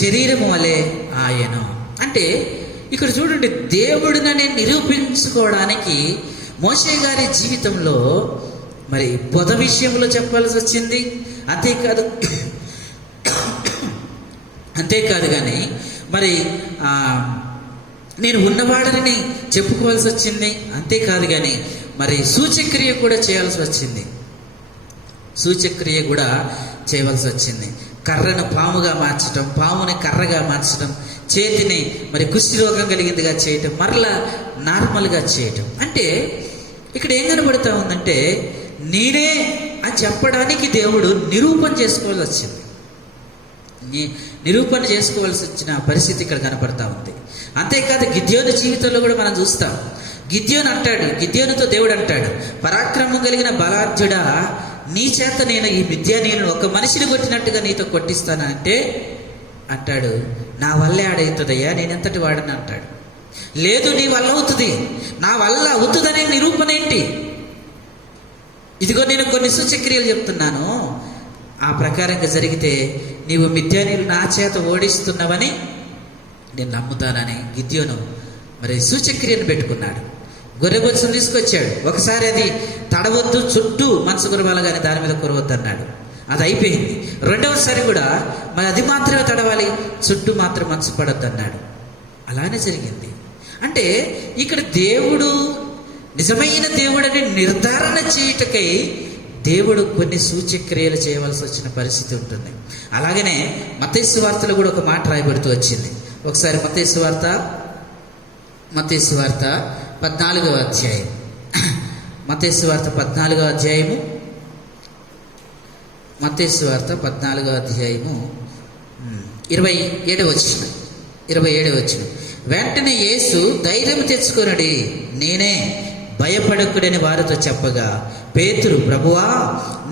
శరీరము వలె ఆయను. అంటే ఇక్కడ చూడండి, దేవుడిని నిరూపించుకోవడానికి మోషే గారి జీవితంలో మరి పొద విషయంలో చెప్పాల్సి వచ్చింది. అంతేకాదు కానీ మరి నేను ఉన్నవాడని చెప్పుకోవాల్సి వచ్చింది. అంతేకాదు కానీ మరి సూచక్రియ కూడా చేయవలసి వచ్చింది. కర్రను పాముగా మార్చడం, పాముని కర్రగా మార్చడం, చేతిని మరి కుష్టి రోగం కలిగిందిగా చేయటం, మరలా నార్మల్గా చేయటం. అంటే ఇక్కడ ఏం కనబడుతూ ఉందంటే, నేనే అని చెప్పడానికి దేవుడు నిరూపణ చేసుకోవాల్సి వచ్చిన పరిస్థితి ఇక్కడ కనపడతా ఉంది. అంతేకాదు గిద్యోను జీవితంలో కూడా మనం చూస్తాం. గిద్యోనుతో దేవుడు అంటాడు, పరాక్రమం కలిగిన బలాఢ్యుడా, నీ చేత నేను ఈ మిద్యానీయులను ఒక మనిషిని కొట్టినట్టుగా నీతో కొట్టిస్తానంటే అంటాడు, నా వల్లే ఆడవుతుందయ్యా, నేనెంతటి వాడని అంటాడు. లేదు, నీ వల్ల అవుతుంది, నా వల్ల అవుతుందనే నిరూపణ ఏంటి? ఇదిగో నేను కొన్ని సూచక్రియలు చెప్తున్నాను, ఆ ప్రకారంగా జరిగితే నీవు మిద్యానీయులు నా చేత ఓడిస్తున్నావని నేను నమ్ముతానని గిద్యోను మరి సూచక్రియను పెట్టుకున్నాడు. గొర్రెబొచ్చును తీసుకొచ్చాడు. ఒకసారి అది తడవద్దు, చుట్టూ మనసు కురవాలి కానీ దాని మీద కురవద్దు అన్నాడు. అది అయిపోయింది. రెండవసారి కూడా మరి అది మాత్రమే తడవాలి, చుట్టూ మాత్రం మనసు పడొద్దు అన్నాడు. అలానే జరిగింది. అంటే ఇక్కడ దేవుడు నిజమైన దేవుడని నిర్ధారణ చేయుటకై దేవుడు కొన్ని సూచక్రియలు చేయవలసి వచ్చిన పరిస్థితి ఉంటుంది. అలాగనే మత్తయి సువార్తలో కూడా ఒక మాట రాయబడుతూ వచ్చింది. ఒకసారి మత్తయి సువార్త 14వ అధ్యాయం, మత్తయి సువార్త 14వ అధ్యాయము, మత్తయి సువార్త 14వ అధ్యాయము 27వ వచనం. వెంటనే యేసు ధైర్యం తెచ్చుకొనుడి, నేనే, భయపడకుడని వారితో చెప్పగా పేతురు, ప్రభువా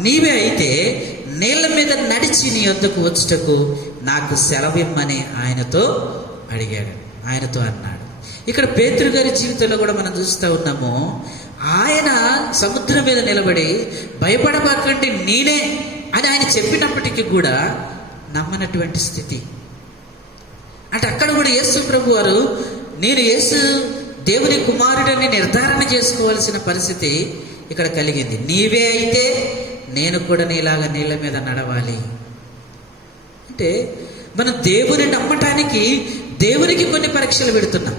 నీవే అయితే నీళ్ల మీద నడిచి నీ వద్దకు వచ్చుటకు నాకు సెలవిమ్మని ఆయనతో అన్నాడు. ఇక్కడ పేతురు గారి జీవితంలో కూడా మనం చూస్తూ ఉన్నాము. ఆయన సముద్రం మీద నిలబడి భయపడబాకండి నేనే అని ఆయన చెప్పినప్పటికీ కూడా నమ్మనటువంటి స్థితి. అంటే అక్కడ కూడా యేసు ప్రభు వారు నేను యేసు దేవుని కుమారుడని నిర్ధారణ చేసుకోవాల్సిన పరిస్థితి ఇక్కడ కలిగింది. నీవే అయితే నేను కూడా నీలాగా నీళ్ళ మీద నడవాలి. అంటే మనం దేవుని నమ్మటానికి దేవునికి కొన్ని పరీక్షలు పెడుతున్నాం.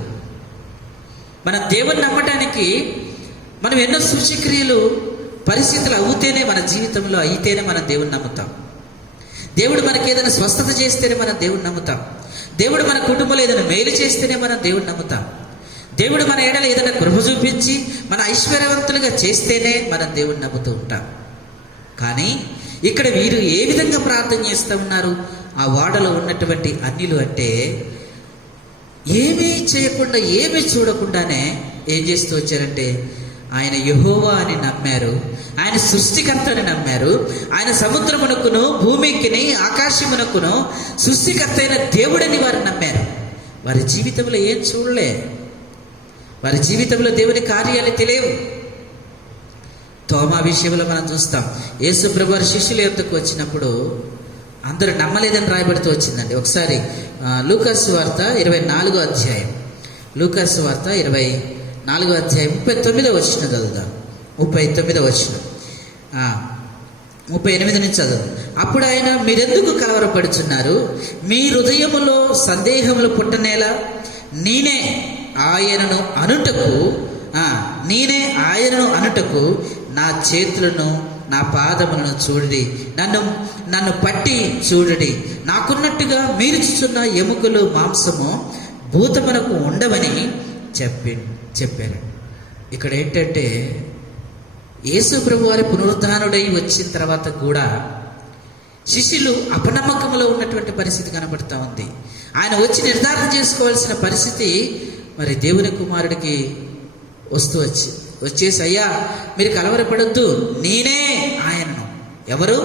మనం దేవుని నమ్మటానికి మనం ఎన్నో సూచక్రియలు పరిస్థితులు అవుతేనే, మన జీవితంలో అయితేనే మనం దేవుని నమ్ముతాం. దేవుడు మనకి ఏదైనా స్వస్థత చేస్తేనే మనం దేవుని నమ్ముతాం. దేవుడు మన కుటుంబంలో ఏదైనా మేలు చేస్తేనే మనం దేవుని నమ్ముతాం. దేవుడు మన ఎడల ఏదైనా కృప చూపించి మన ఐశ్వర్యవంతులుగా చేస్తేనే మనం దేవుని నమ్ముతూ ఉంటాం. కానీ ఇక్కడ వీరు ఏ విధంగా ప్రార్థన చేస్తూ ఉన్నారు? ఆ వాడలో ఉన్నటువంటి అన్యులు అంటే ఏమీ చేయకుండా, ఏమీ చూడకుండానే ఏం చేస్తూ వచ్చారంటే, ఆయన యెహోవా అని నమ్మారు, ఆయన సృష్టికర్త అని నమ్మారు, ఆయన సముద్రమునకును భూమికిని ఆకాశమునకును సృష్టికర్త అయిన దేవుడని వారు నమ్మారు. వారి జీవితంలో ఏం చూడలే, వారి జీవితంలో దేవుని కార్యాలు తెలియవు. తోమా విషయంలో మనం చూస్తాం. యేసు ప్రభు వారి శిష్యుల యొద్దకు వచ్చినప్పుడు అందరూ నమ్మలేదని రాయబడుతూ వచ్చిందండి. ఒకసారి లూకాసు వార్త 24వ అధ్యాయం, లూకాసు వార్త 4వ అధ్యాయం 39వ వచనం చదువుదాం. 39వ వచనం, 38 నుంచి చదువు. అప్పుడు ఆయన, మీరెందుకు కలవరపడుచున్నారు? మీ హృదయములో సందేహములు పుట్టనేలా? నేనే ఆయనను అనుటకు నా చేతులను నా పాదములను చూడుడి, నన్ను పట్టి చూడుడి. నాకున్నట్టుగా మీరు చూస్తున్న ఎముకలు మాంసము భూతమునకు ఉండవని చెప్పారు. ఇక్కడ ఏంటంటే, యేసు ప్రభువారి పునరుద్ధానుడై వచ్చిన తర్వాత కూడా శిష్యులు అపనమ్మకంలో ఉన్నటువంటి పరిస్థితి కనబడుతూ ఉంది. ఆయన వచ్చి నిర్ధారణ చేసుకోవాల్సిన పరిస్థితి మరి దేవుని కుమారుడికి వచ్చేసి, అయ్యా మీరు కలవరపడొద్దు, నేనే ఆయనను. ఎవరు?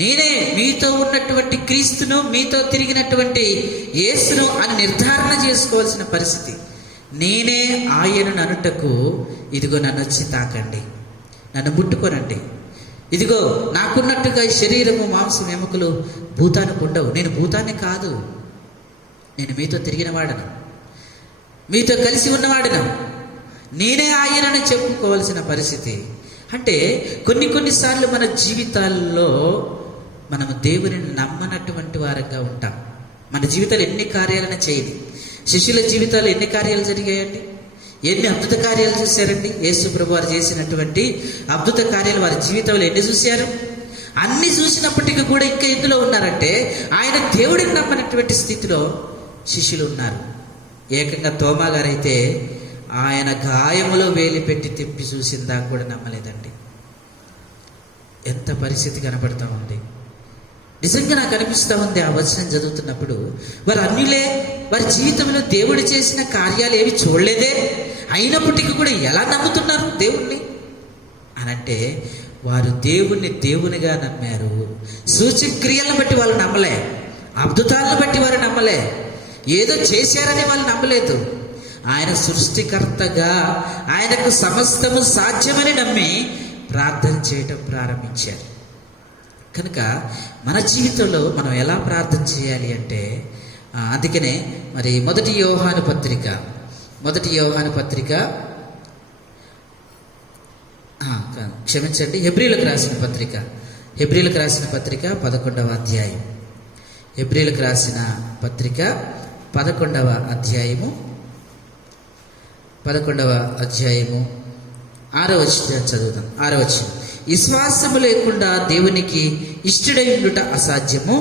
నేనే మీతో ఉన్నటువంటి క్రీస్తును, మీతో తిరిగినటువంటి యేసును అని నిర్ధారణ చేసుకోవాల్సిన పరిస్థితి. నేనే ఆయనను అనుటకు, ఇదిగో నన్ను వచ్చి తాకండి, నన్ను ముట్టుకోనండి. ఇదిగో నాకున్నట్టుగా ఈ శరీరము మాంసం ఎముకలు భూతానికి ఉండవు. నేను భూతాన్ని కాదు, నేను మీతో తిరిగిన వాడను, మీతో కలిసి ఉన్నవాడను. నేనే ఆయనని చెప్పుకోవాల్సిన పరిస్థితి. అంటే కొన్నిసార్లు మన జీవితాల్లో మనము దేవుని నమ్మనటువంటి వారంగా ఉంటాం. మన జీవితాలు ఎన్ని కార్యాలను చేయాలి. శిష్యుల జీవితాలు ఎన్ని కార్యాలు జరిగాయండి? ఎన్ని అద్భుత కార్యాలు చూశారండి? యేసు ప్రభు వారు చేసినటువంటి అద్భుత కార్యాలు వారి జీవితంలో ఎన్ని చూశారు? అన్ని చూసినప్పటికీ కూడా ఇంకా ఎందులో ఉన్నారంటే, ఆయన దేవుడిని నమ్మనటువంటి స్థితిలో శిష్యులు ఉన్నారు. ఏకంగా తోమా గారైతే ఆయన గాయములో వేలి పెట్టి తిప్పి చూసిందా కూడా నమ్మలేదండి. ఎంత పరిస్థితి కనపడతా ఉంది. నిజంగా నాకు అనిపిస్తూ ఉంది ఆ వచనం చదువుతున్నప్పుడు, వారు అన్యులే, వారి జీవితంలో దేవుడు చేసిన కార్యాలు ఏవి చూడలేదే, అయినప్పటికీ కూడా ఎలా నమ్ముతున్నారు దేవుణ్ణి అనంటే, వారు దేవుణ్ణి దేవునిగా నమ్మారు. సూచక్రియలను బట్టి వాళ్ళు నమ్మలే, అద్భుతాలను బట్టి వారు నమ్మలే, ఏదో చేశారని వాళ్ళు నమ్మలేదు. ఆయన సృష్టికర్తగా, ఆయనకు సమస్తము సాధ్యమని నమ్మి ప్రార్థన చేయటం ప్రారంభించారు. కనుక మన జీవితంలో మనం ఎలా ప్రార్థన చేయాలి అంటే, అందుకనే మరి మొదటి యోహాను పత్రిక హెబ్రీలకు రాసిన పత్రిక 11వ అధ్యాయం. హెబ్రీలకు రాసిన పత్రిక 11వ అధ్యాయము 6వ వచనం చదువుదాం. 6వ వచనం, విశ్వాసము లేకుండా దేవునికి ఇష్టడై ఉండుట అసాధ్యము.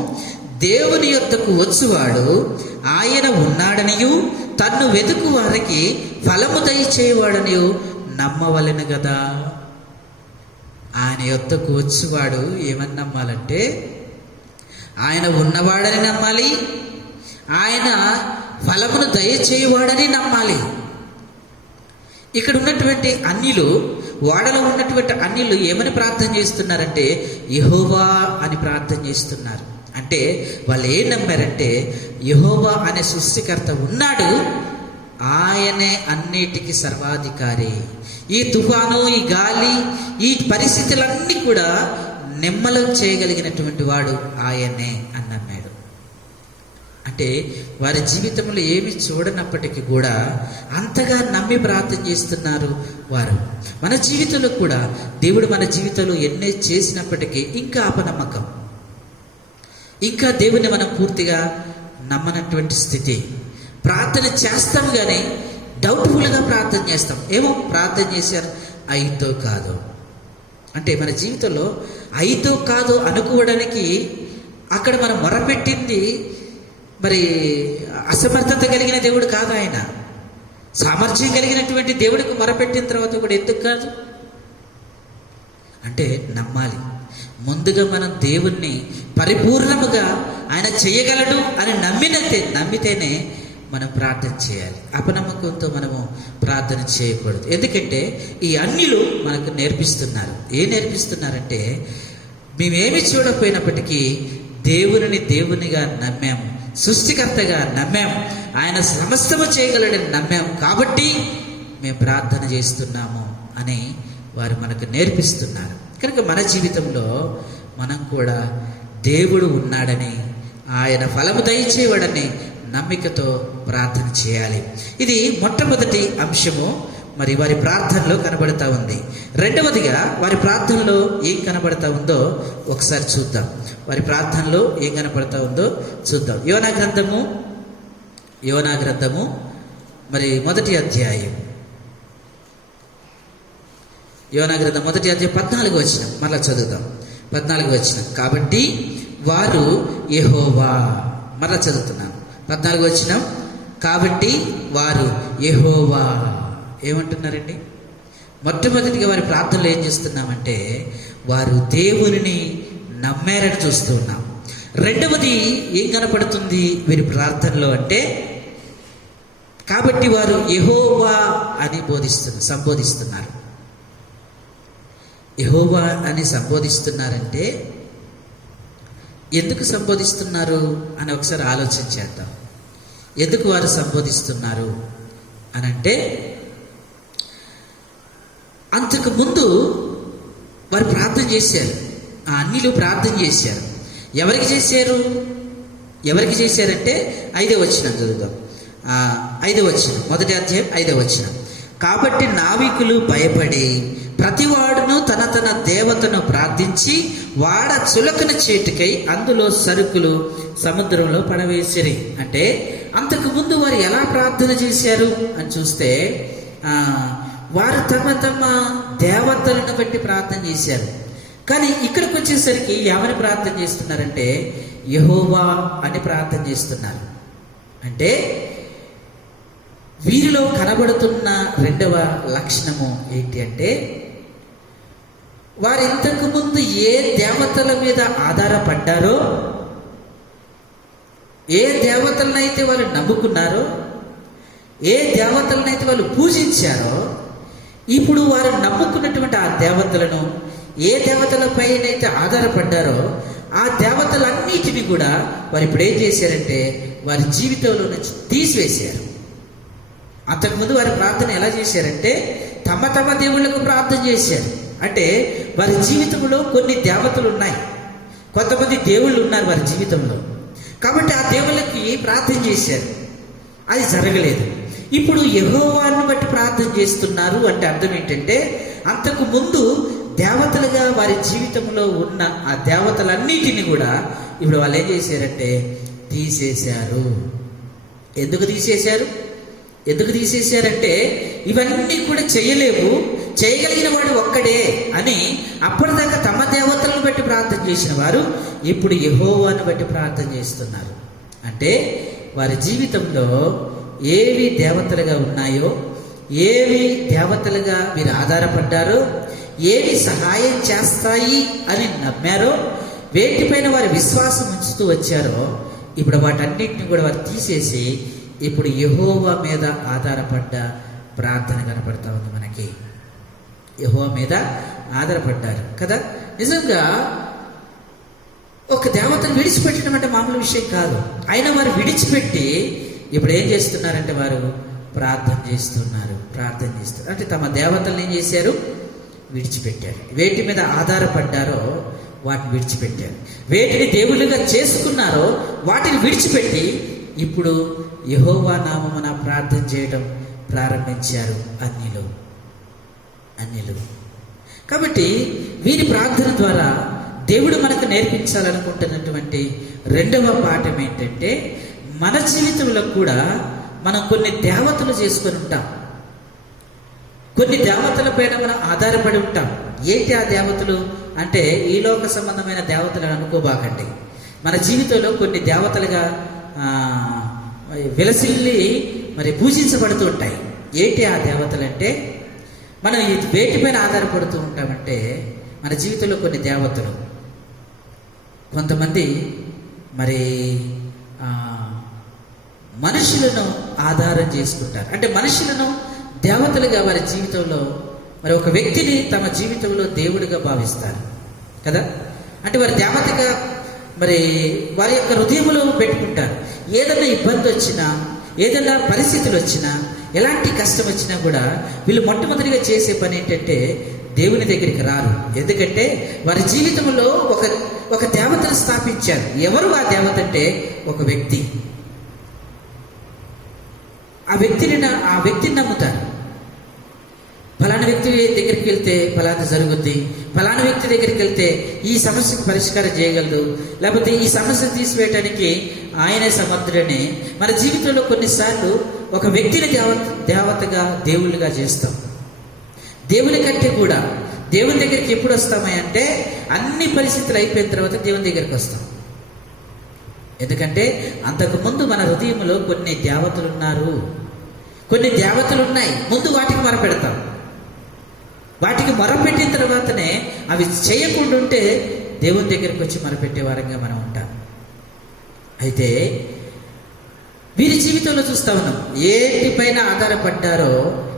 దేవుని యొద్దకు వచ్చువాడు ఆయన ఉన్నాడనియు, తన్ను వెతుకు వారికి ఫలము దయచేయవాడనియు నమ్మవలెను కదా. ఆయన యొద్దకు వచ్చువాడు ఏమని నమ్మాలంటే, ఆయన ఉన్నవాడని నమ్మాలి, ఆయన ఫలమును దయచేయవాడని నమ్మాలి. ఇక్కడ ఉన్నటువంటి అన్యులు, వాడలో ఉన్నటువంటి అన్యులు ఏమని ప్రార్థన చేస్తున్నారంటే, యెహోవా అని ప్రార్థన చేస్తున్నారు. అంటే వాళ్ళు ఏం నమ్మారంటే, యెహోవా అనే సృష్టికర్త ఉన్నాడు, ఆయనే అన్నిటికీ సర్వాధికారి. ఈ తుఫాను, ఈ గాలి, ఈ పరిస్థితులన్నీ కూడా నిమ్మలం చేయగలిగినటువంటి వాడు ఆయనే అని నమ్మాడు. అంటే వారి జీవితంలో ఏమి చూడనప్పటికీ కూడా అంతగా నమ్మి ప్రార్థన చేస్తున్నారు వారు. మన జీవితంలో కూడా దేవుడు మన జీవితంలో ఎన్నే చేసినప్పటికీ ఇంకా అపనమ్మకం, ఇంకా దేవుని మనం పూర్తిగా నమ్మనటువంటి స్థితి. ప్రార్థన చేస్తాం కానీ డౌట్ఫుల్గా ప్రార్థన చేస్తాం. ఏమో ప్రార్థన చేశారు, అయితో కాదు అంటే మన జీవితంలో అయితో కాదు అనుకోవడానికి అక్కడ మనం మొరపెట్టింది మరి అసమర్థత కలిగిన దేవుడు కాదు. ఆయన సామర్థ్యం కలిగినటువంటి దేవుడికి మొరపెట్టిన తర్వాత కూడా ఎందుకు కాదు అంటే నమ్మాలి. ముందుగా మనం దేవుణ్ణి పరిపూర్ణముగా ఆయన చేయగలడు అని నమ్మితేనే మనం ప్రార్థన చేయాలి. అపనమ్మకంతో మనము ప్రార్థన చేయకూడదు. ఎందుకంటే ఈ అన్యులు మనకు నేర్పిస్తున్నారు. ఏం నేర్పిస్తున్నారంటే, మేమేమి చూడకపోయినప్పటికీ దేవునిగా నమ్మాము, సృష్టికర్తగా నమ్మాము, ఆయన సమస్తము చేయగలడని నమ్మాము, కాబట్టి మేము ప్రార్థన చేస్తున్నాము అని వారు మనకు నేర్పిస్తున్నారు. కనుక మన జీవితంలో మనం కూడా దేవుడు ఉన్నాడని, ఆయన ఫలము దయచేవాడని నమ్మికతో ప్రార్థన చేయాలి. ఇది మొట్టమొదటి అంశము. మరి వారి ప్రార్థనలో కనబడతా ఉంది. రెండవదిగా వారి ప్రార్థనలో ఏం కనబడతా ఉందో ఒకసారి చూద్దాం. వారి ప్రార్థనలో ఏం కనబడతా ఉందో చూద్దాం. యోనా గ్రంథము మరి మొదటి అధ్యాయం, యోనా గ్రంథం మొదటి అధ్యాయం 14వ వచనం మరలా చదువుదాం. 14వ వచనం. కాబట్టి వారు యెహోవా, మరలా చదువుతున్నాను 14వ వచనం. కాబట్టి వారు యెహోవా ఏమంటున్నారండి? మొట్టమొదటిగా వారి ప్రార్థనలో ఏం చేస్తున్నామంటే వారు దేవునిని నమ్మారని చూస్తూ ఉన్నాం. రెండవది ఏం కనపడుతుంది వీరి ప్రార్థనలో అంటే, కాబట్టి వారు యెహోవా అని సంబోధిస్తున్నారు. యెహోవా అని సంబోధిస్తున్నారంటే ఎందుకు సంబోధిస్తున్నారు అని ఒకసారి ఆలోచన చేద్దాం. ఎందుకు వారు సంబోధిస్తున్నారు అనంటే, అంతకు ముందు వారు ప్రార్థన చేశారు. ఆ అన్యులు ప్రార్థన చేశారు. ఎవరికి చేశారంటే 5వ వచనం చదువుదాం. 5వ వచనం, మొదటి అధ్యాయం 5వ వచనం. కాబట్టి నావికులు భయపడి ప్రతివాడును తన తన దేవతను ప్రార్థించి వాడ చులకన చేటుకై అందులో సరుకులు సముద్రంలో పడవేసిరి. అంటే అంతకు ముందు వారు ఎలా ప్రార్థన చేశారు అని చూస్తే వారు తమ తమ దేవతలను బట్టి ప్రార్థన చేశారు. కానీ ఇక్కడికి వచ్చేసరికి ఎవరి ప్రార్థన చేస్తున్నారంటే యెహోవా అని ప్రార్థన చేస్తున్నారు. అంటే వీరిలో కనబడుతున్న రెండవ లక్షణము ఏంటి అంటే, వారు ఇంతకు ముందు ఏ దేవతల మీద ఆధారపడ్డారో, ఏ దేవతలనైతే వాళ్ళు నమ్ముకున్నారో, ఏ దేవతలనైతే వాళ్ళు పూజించారో, ఇప్పుడు వారు నమ్ముకున్నటువంటి ఆ దేవతలను, ఏ దేవతలపైనైతే ఆధారపడ్డారో ఆ దేవతలన్నిటిని కూడా వారు ఇప్పుడు ఏం చేశారంటే వారి జీవితంలో నుంచి తీసివేశారు. అంతకుముందు వారి ప్రార్థన ఎలా చేశారంటే తమ తమ దేవుళ్ళకు ప్రార్థన చేశారు. అంటే వారి జీవితంలో కొన్ని దేవతలు ఉన్నాయి, కొంతమంది దేవుళ్ళు ఉన్నారు వారి జీవితంలో. కాబట్టి ఆ దేవుళ్ళకి ప్రార్థన చేశారు, అది జరగలేదు. ఇప్పుడు యెహోవాను బట్టి ప్రార్థన చేస్తున్నారు అంటే అర్థం ఏంటంటే, అంతకు ముందు దేవతలుగా వారి జీవితంలో ఉన్న ఆ దేవతలన్నిటిని కూడా ఇప్పుడు వాళ్ళు ఏం చేశారంటే తీసేశారు. ఎందుకు తీసేశారంటే ఇవన్నీ కూడా చేయలేవు, చేయగలిగిన వాడు ఒక్కడే అని అప్పటిదాకా తమ దేవతలను బట్టి ప్రార్థన చేసిన వారు ఇప్పుడు యెహోవాను బట్టి ప్రార్థన చేస్తున్నారు. అంటే వారి జీవితంలో ఏవి దేవతలుగా ఉన్నాయో, ఏవి దేవతలుగా వీరు ఆధారపడ్డారో, ఏవి సహాయం చేస్తాయి అని నమ్మారో, వేటిపైన వారి విశ్వాసం ఉంచుతూ వచ్చారో, ఇప్పుడు వాటన్నిటిని కూడా వారు తీసేసి ఇప్పుడు యెహోవా మీద ఆధారపడ్డ ప్రార్థన కనపడతా ఉంది మనకి. యెహోవా మీద ఆధారపడ్డారు కదా. నిజంగా ఒక దేవతను విడిచిపెట్టడం అంటే మామూలు విషయం కాదు. అయినా వారు విడిచిపెట్టి ఇప్పుడు ఏం చేస్తున్నారంటే వారు ప్రార్థన చేస్తున్నారు. అంటే తమ దేవతలను ఏం చేశారు? విడిచిపెట్టారు. వేటి మీద ఆధారపడ్డారో వాటిని విడిచిపెట్టారు. వేటిని దేవుళ్ళుగా చేసుకున్నారో వాటిని విడిచిపెట్టి ఇప్పుడు యెహోవా నామమున ప్రార్థన చేయడం ప్రారంభించారు అన్యులు. కాబట్టి వీరి ప్రార్థన ద్వారా దేవుడు మనకు నేర్పించాలనుకుంటున్నటువంటి రెండవ పాఠం ఏంటంటే, మన జీవితంలో కూడా మనం కొన్ని దేవతలు చేసుకొని ఉంటాం, కొన్ని దేవతల పైన మనం ఆధారపడి ఉంటాం. ఏంటి ఆ దేవతలు అంటే ఈ లోక సంబంధమైన దేవతలు అనుకోబాకండి. మన జీవితంలో కొన్ని దేవతలుగా విలసిల్లి మరి పూజించబడుతూ ఉంటాయి. ఏంటి ఆ దేవతలు అంటే, మనం వేటిపైన ఆధారపడుతూ ఉంటామంటే మన జీవితంలో కొన్ని దేవతలు, కొంతమంది మరి మనుషులను ఆధారం చేసుకుంటారు. అంటే మనుషులను దేవతలుగా వారి జీవితంలో, మరి ఒక వ్యక్తిని తమ జీవితంలో దేవుడిగా భావిస్తారు కదా. అంటే వారి దేవతగా మరి వారి యొక్క హృదయంలో పెట్టుకుంటారు. ఏదైనా ఇబ్బంది వచ్చినా, ఏదైనా పరిస్థితులు వచ్చినా, ఎలాంటి కష్టం వచ్చినా కూడా వీళ్ళు మొట్టమొదటిగా చేసే పని ఏంటంటే దేవుని దగ్గరికి రారు. ఎందుకంటే వారి జీవితంలో ఒక దేవతను స్థాపించారు. ఎవరు ఆ దేవత అంటే ఒక వ్యక్తి. ఆ వ్యక్తిని నమ్ముతారు. ఫలానా వ్యక్తి దగ్గరికి వెళ్తే ఫలానా జరుగుద్ది, ఫలానా వ్యక్తి దగ్గరికి వెళ్తే ఈ సమస్యకు పరిష్కారం చేయగలదు, లేకపోతే ఈ సమస్య తీసివేయటానికి ఆయనే సమర్థుడని మన జీవితంలో కొన్నిసార్లు ఒక వ్యక్తిని దేవతగా దేవుళ్ళుగా చేస్తాం. దేవుని కంటే కూడా దేవుని దగ్గరికి ఎప్పుడు వస్తామా అంటే అన్ని పరిస్థితులు అయిపోయిన తర్వాత దేవుని దగ్గరికి వస్తాం. ఎందుకంటే అంతకుముందు మన హృదయంలో కొన్ని దేవతలు ఉన్నారు, కొన్ని దేవతలు ఉన్నాయి. ముందు వాటికి మొరపెడతాం. వాటికి మొరపెట్టిన తర్వాతనే అవి చేయకుండా ఉంటే దేవుని దగ్గరికి వచ్చి మొరపెట్టే వారంగా మనం ఉంటాం. అయితే వీరి జీవితంలో చూస్తా ఉన్నాం, ఏటిపైన ఆధారపడ్డారో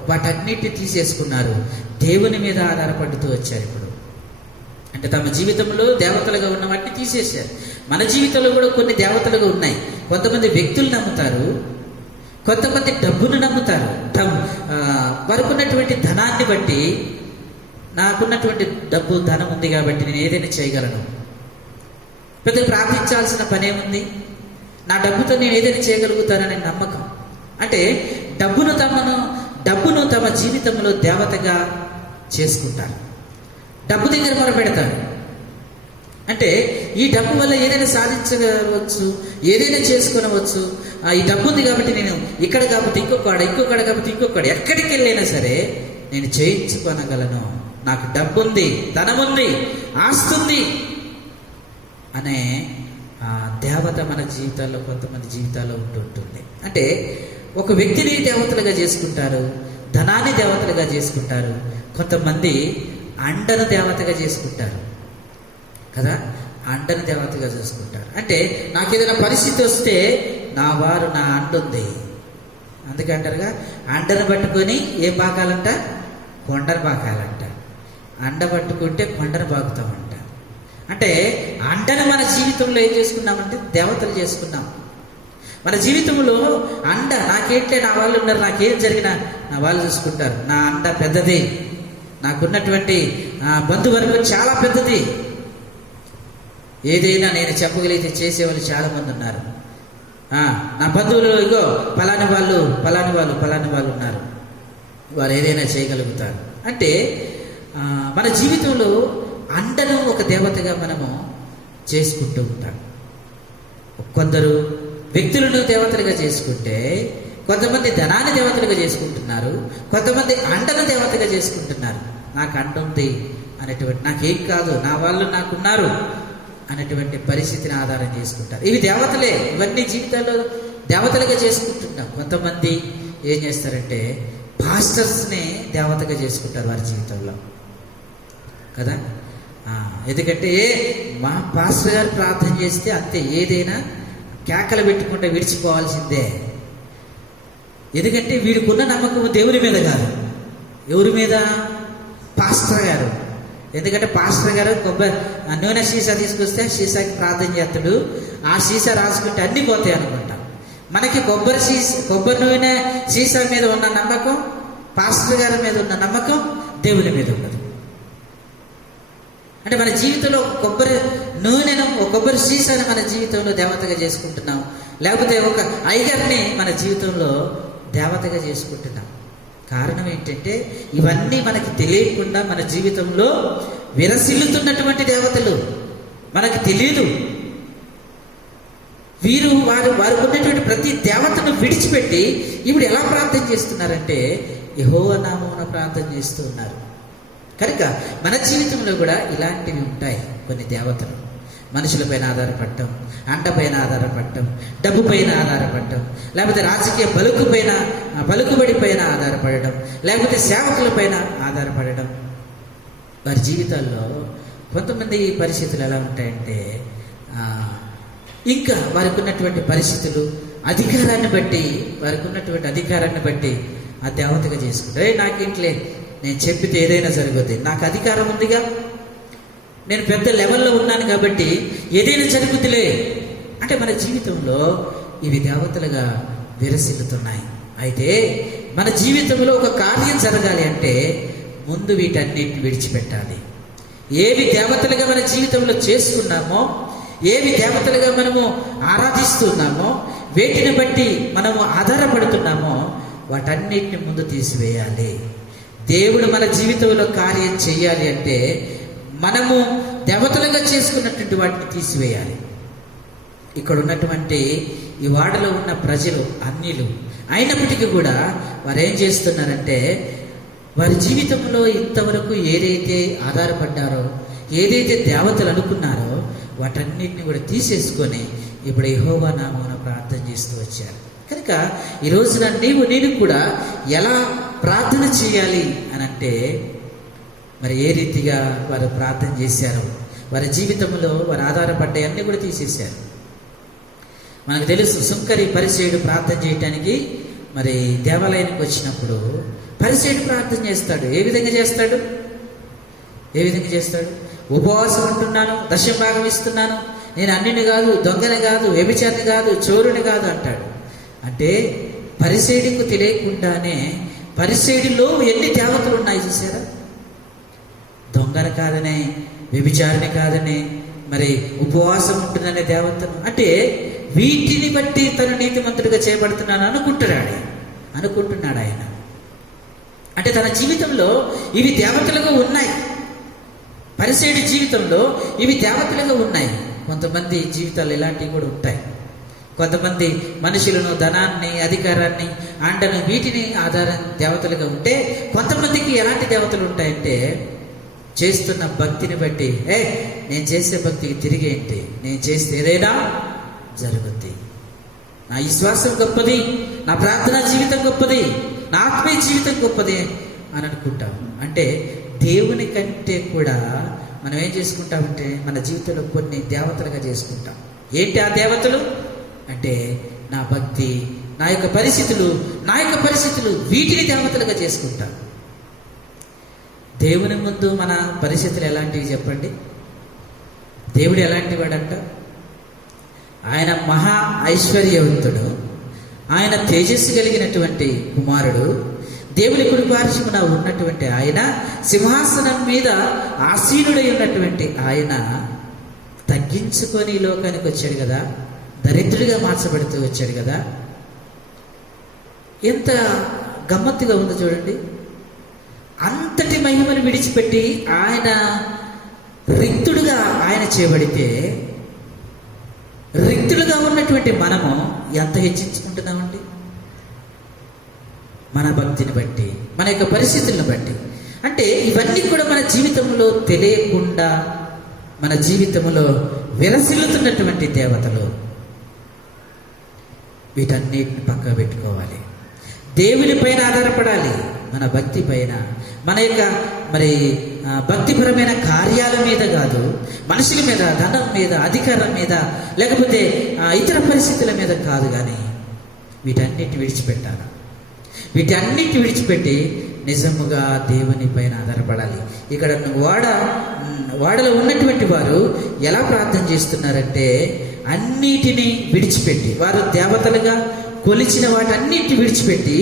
వాటన్నిటిని తీసేసుకున్నారు, దేవుని మీద ఆధారపడుతూ వచ్చారు. ఇప్పుడు అంటే తమ జీవితంలో దేవతలుగా ఉన్న వాటిని తీసేశారు. మన జీవితంలో కూడా కొన్ని దేవతలుగా ఉన్నాయి. కొంతమంది వ్యక్తులు నమ్ముతారు, కొంతమంది డబ్బును నమ్ముతారు. వారికి ఉన్నటువంటి ధనాన్ని బట్టి, నాకున్నటువంటి ధనం ఉంది కాబట్టి నేను ఏదైనా చేయగలను, పెద్దలు ప్రార్థించాల్సిన పనేముంది, నా డబ్బుతో నేను ఏదైనా చేయగలుగుతాననే నమ్మకం. అంటే డబ్బును తమ జీవితంలో దేవతగా చేసుకుంటారు. డబ్బు దగ్గర మొరపెడతారు. అంటే ఈ డబ్బు వల్ల ఏదైనా సాధించవచ్చు, ఏదైనా చేసుకునవచ్చు. ఈ డబ్బు ఉంది కాబట్టి నేను ఇక్కడ కాకపోతే ఇంకొకడ కాకపోతే ఇంకొకడ ఎక్కడికి వెళ్ళైనా సరే నేను చేయించుకోనగలను, నాకు డబ్బు ఉంది, ధనం ఉంది, ఆస్తుంది అనే దేవత మన జీవితాల్లో, కొంతమంది జీవితాల్లో ఉంటుంటుంది. అంటే ఒక వ్యక్తిని దేవతలుగా చేసుకుంటారు, ధనాన్ని దేవతలుగా చేసుకుంటారు, కొంతమంది అండను దేవతగా చేసుకుంటారు కదా, అండను దేవతగా చేసుకుంటారు. అంటే నాకు ఏదైనా పరిస్థితి వస్తే నా అండ ఉంది, అందుకే అంటారుగా అండను పట్టుకొని ఏం పాకాలంట, కొండను పాకాలంట. అండ పట్టుకుంటే కొండను పాకుతామంట. అంటే అండను మన జీవితంలో ఏం చేసుకున్నామంటే దేవతలు చేసుకున్నాం. మన జీవితంలో అండ, నాకేంటే నా వాళ్ళు ఉన్నారు, నాకేం జరిగినా నా వాళ్ళు చూసుకుంటారు, నా అండ పెద్దది, నాకున్నటువంటి బంధువర్గం చాలా పెద్దది, ఏదైనా నేను చెప్పగలిగితే చేసేవాళ్ళు చాలామంది ఉన్నారు. నా బంధువులు ఇగో పలాని వాళ్ళు ఉన్నారు, వారు ఏదైనా చేయగలుగుతారు. అంటే మన జీవితంలో అండను ఒక దేవతగా మనము చేసుకుంటూ ఉంటాం. కొందరు వ్యక్తులను దేవతలుగా చేసుకుంటే, కొంతమంది ధనాన్ని దేవతలుగా చేసుకుంటున్నారు, కొంతమంది అండను దేవతగా చేసుకుంటున్నారు. నాకు అండ ఉంది అనేటువంటి, నాకేం కాదు, నా వాళ్ళు నాకున్నారు అనేటువంటి పరిస్థితిని ఆధారం చేసుకుంటారు. ఇవి దేవతలే, ఇవన్నీ జీవితాల్లో దేవతలుగా చేసుకుంటున్నాం. కొంతమంది ఏం చేస్తారంటే పాస్టర్స్ని దేవతగా చేసుకుంటారు వారి జీవితంలో కదా. ఎందుకంటే మా పాస్టర్ గారు ప్రార్థన చేస్తే అంతే, ఏదైనా కేకలు పెట్టుకుంటే విడిచిపోవాల్సిందే. ఎందుకంటే వీడికున్న నమ్మకం దేవుని మీద కాదు, ఎవరి మీద, పాస్టర్ గారు. ఎందుకంటే పాస్టర్ గారు నూనె సీసా తీసుకొస్తే సీసాకి ప్రార్థన చేస్తాడు, ఆ సీసా రాసుకుంటే అన్నీ పోతాయి అనుకుంటాం. మనకి కొబ్బరి నూనె సీసా మీద ఉన్న నమ్మకం, పాస్టర్ గారి మీద ఉన్న నమ్మకం దేవుని మీద ఉండదు. అంటే మన జీవితంలో కొబ్బరి నూనెను, ఒక కొబ్బరి సీసాని మన జీవితంలో దేవతగా చేసుకుంటున్నాం, లేకపోతే ఒక ఐగర్ని మన జీవితంలో దేవతగా చేసుకుంటున్నాం. కారణం ఏంటంటే ఇవన్నీ మనకి తెలియకుండా మన జీవితంలో విరసిల్లుతున్నటువంటి దేవతలు మనకి తెలియదు. వారికి ఉన్నటువంటి ప్రతి దేవతను విడిచిపెట్టి ఇప్పుడు ఎలా ప్రార్థన చేస్తున్నారంటే యెహోవా నామమున ప్రార్థన చేస్తూ ఉన్నారు. కనుక మన జీవితంలో కూడా ఇలాంటివి ఉంటాయి. కొన్ని దేవతలు మనుషులపైన ఆధారపడటం, అండపైన ఆధారపడటం, డబ్బు పైన ఆధారపడటం, లేకపోతే రాజకీయ పలుకుబడి పైన ఆధారపడడం, లేకపోతే సేవకులపైన ఆధారపడడం. వారి జీవితాల్లో కొంతమంది పరిస్థితులు ఎలా ఉంటాయంటే ఇంకా వారికి ఉన్నటువంటి పరిస్థితులు, అధికారాన్ని బట్టి ఆ దేవతగా చేసుకుంటారు. నాకేంట్లే, నేను చెప్పితే ఏదైనా జరుగుద్ది, నాకు అధికారం ఉందిగా, నేను పెద్ద లెవెల్లో ఉన్నాను కాబట్టి ఏదైనా జరుగుతులే అంటే మన జీవితంలో ఇవి దేవతలుగా విరసిల్లుతున్నాయి. అయితే మన జీవితంలో ఒక కార్యం జరగాలి అంటే ముందు వీటన్నిటిని విడిచిపెట్టాలి. ఏవి దేవతలుగా మన జీవితంలో చేసుకున్నామో, ఏవి దేవతలుగా మనము ఆరాధిస్తున్నామో, వేటిని బట్టి మనము ఆధారపడుతున్నామో వాటన్నిటిని ముందు తీసివేయాలి. దేవుడు మన జీవితంలో కార్యం చేయాలి అంటే మనము దేవతలుగా చేసుకున్నటువంటి వాటిని తీసివేయాలి. ఇక్కడ ఉన్నటువంటి ఈ వాడలో ఉన్న ప్రజలు అన్యులు అయినప్పటికీ కూడా వారు ఏం చేస్తున్నారంటే వారి జీవితంలో ఇంతవరకు ఏదైతే ఆధారపడ్డారో, ఏదైతే దేవతలు అనుకున్నారో వాటన్నిటిని కూడా తీసేసుకొని ఇప్పుడు యెహోవా నామమున ప్రార్థన చేస్తూ వచ్చారు. కనుక ఈ రోజున నేను కూడా ఎలా ప్రార్థన చేయాలి అని అంటే మరి ఏ రీతిగా వారు ప్రార్థన చేశారో, వారి జీవితంలో వారు ఆధారపడ్డాయి అన్నీ కూడా తీసేశారు. మనకు తెలుసు, సుంకరి పరిసేయుడు ప్రార్థన చేయటానికి మరి దేవాలయానికి వచ్చినప్పుడు పరిసేయుడు ప్రార్థన చేస్తాడు. ఏ విధంగా చేస్తాడు? ఉపవాసం ఉంటున్నాను, దశభాగం ఇస్తున్నాను, నేను అన్నిని కాదు, దొంగని కాదు, వ్యభిచారిని కాదు, చోరుని కాదు అంటాడు. అంటే పరిసేయుడికి తెలియకుండానే పరిసేయుడిలో ఎన్ని దేవతలు ఉన్నాయి చూసారా? దొంగని కాదనే, వ్యభిచారిని కాదనే, మరి ఉపవాసం ఉంటుందనే దేవతను. అంటే వీటిని బట్టి తను నీతిమంతుడిగా చేయబడుతున్నాను అనుకుంటున్నాడు ఆయన. అంటే తన జీవితంలో ఇవి దేవతలుగా ఉన్నాయి. పరిసేయుడి జీవితంలో ఇవి దేవతలుగా ఉన్నాయి. కొంతమంది జీవితాలు ఇలాంటివి కూడా ఉంటాయి. కొంతమంది మనుషులను, ధనాన్ని, అధికారాన్ని, అండను, వీటిని ఆధారం దేవతలుగా ఉంటే, కొంతమందికి ఎలాంటి దేవతలు ఉంటాయంటే చేస్తున్న భక్తిని బట్టి, నేను చేసే భక్తికి తిరిగి ఏంటి, నేను చేస్తే ఏదైనా జరుగుద్ది, నా విశ్వాసం గొప్పది, నా ప్రార్థనా జీవితం గొప్పది, నా ఆత్మీయ జీవితం గొప్పది అని అనుకుంటాం. అంటే దేవుని కంటే కూడా మనం ఏం చేసుకుంటామంటే మన జీవితంలో కొన్ని దేవతలుగా చేసుకుంటాం. ఏంటి ఆ దేవతలు అంటే నా భక్తి, నా యొక్క పరిస్థితులు వీటిని దేవతలుగా చేసుకుంటాం. దేవుని ముందు మన పరిస్థితులు ఎలాంటివి చెప్పండి? దేవుడు ఎలాంటి వాడంట? ఆయన మహా ఐశ్వర్యవంతుడు, ఆయన తేజస్సు కలిగినటువంటి కుమారుడు, దేవుని కుడి పార్శ్వమున ఉన్నటువంటి ఆయన, సింహాసనం మీద ఆసీనుడై ఉన్నటువంటి ఆయన తగ్గించుకొని లోకానికి వచ్చాడు కదా, దరిద్రుడిగా మార్చబడుతూ వచ్చాడు కదా. ఎంత గమ్మత్తుగా ఉందో చూడండి. అంతటి మహిమను విడిచిపెట్టి ఆయన రిక్తుడుగా ఆయన చేయబడితే, రిక్తుడుగా ఉన్నటువంటి మనము ఎంత హెచ్చించుకుంటున్నామండి? మన భక్తిని బట్టి, మన యొక్క పరిస్థితులను బట్టి. అంటే ఇవన్నీ కూడా మన జీవితంలో తెలియకుండా మన జీవితంలో విరసిల్లుతున్నటువంటి దేవతలు. వీటన్నిటిని పక్క పెట్టుకోవాలి. దేవుని పైన ఆధారపడాలి. మన భక్తి పైన, మన యొక్క మరి భక్తిపరమైన కార్యాల మీద కాదు, మనుషుల మీద, ధనం మీద, అధికారం మీద, లేకపోతే ఇతర పరిస్థితుల మీద కాదు, కానీ వీటన్నిటిని విడిచిపెట్టాలి. వీటన్నిటిని విడిచిపెట్టి నిజముగా దేవుని పైన ఆధారపడాలి. ఇక్కడ వాడలో ఉన్నటువంటి వారు ఎలా ప్రార్థన చేస్తున్నారంటే అన్నిటినీ విడిచిపెట్టి, వారు దేవతలుగా కొలిచిన వాటన్నిటిని విడిచిపెట్టి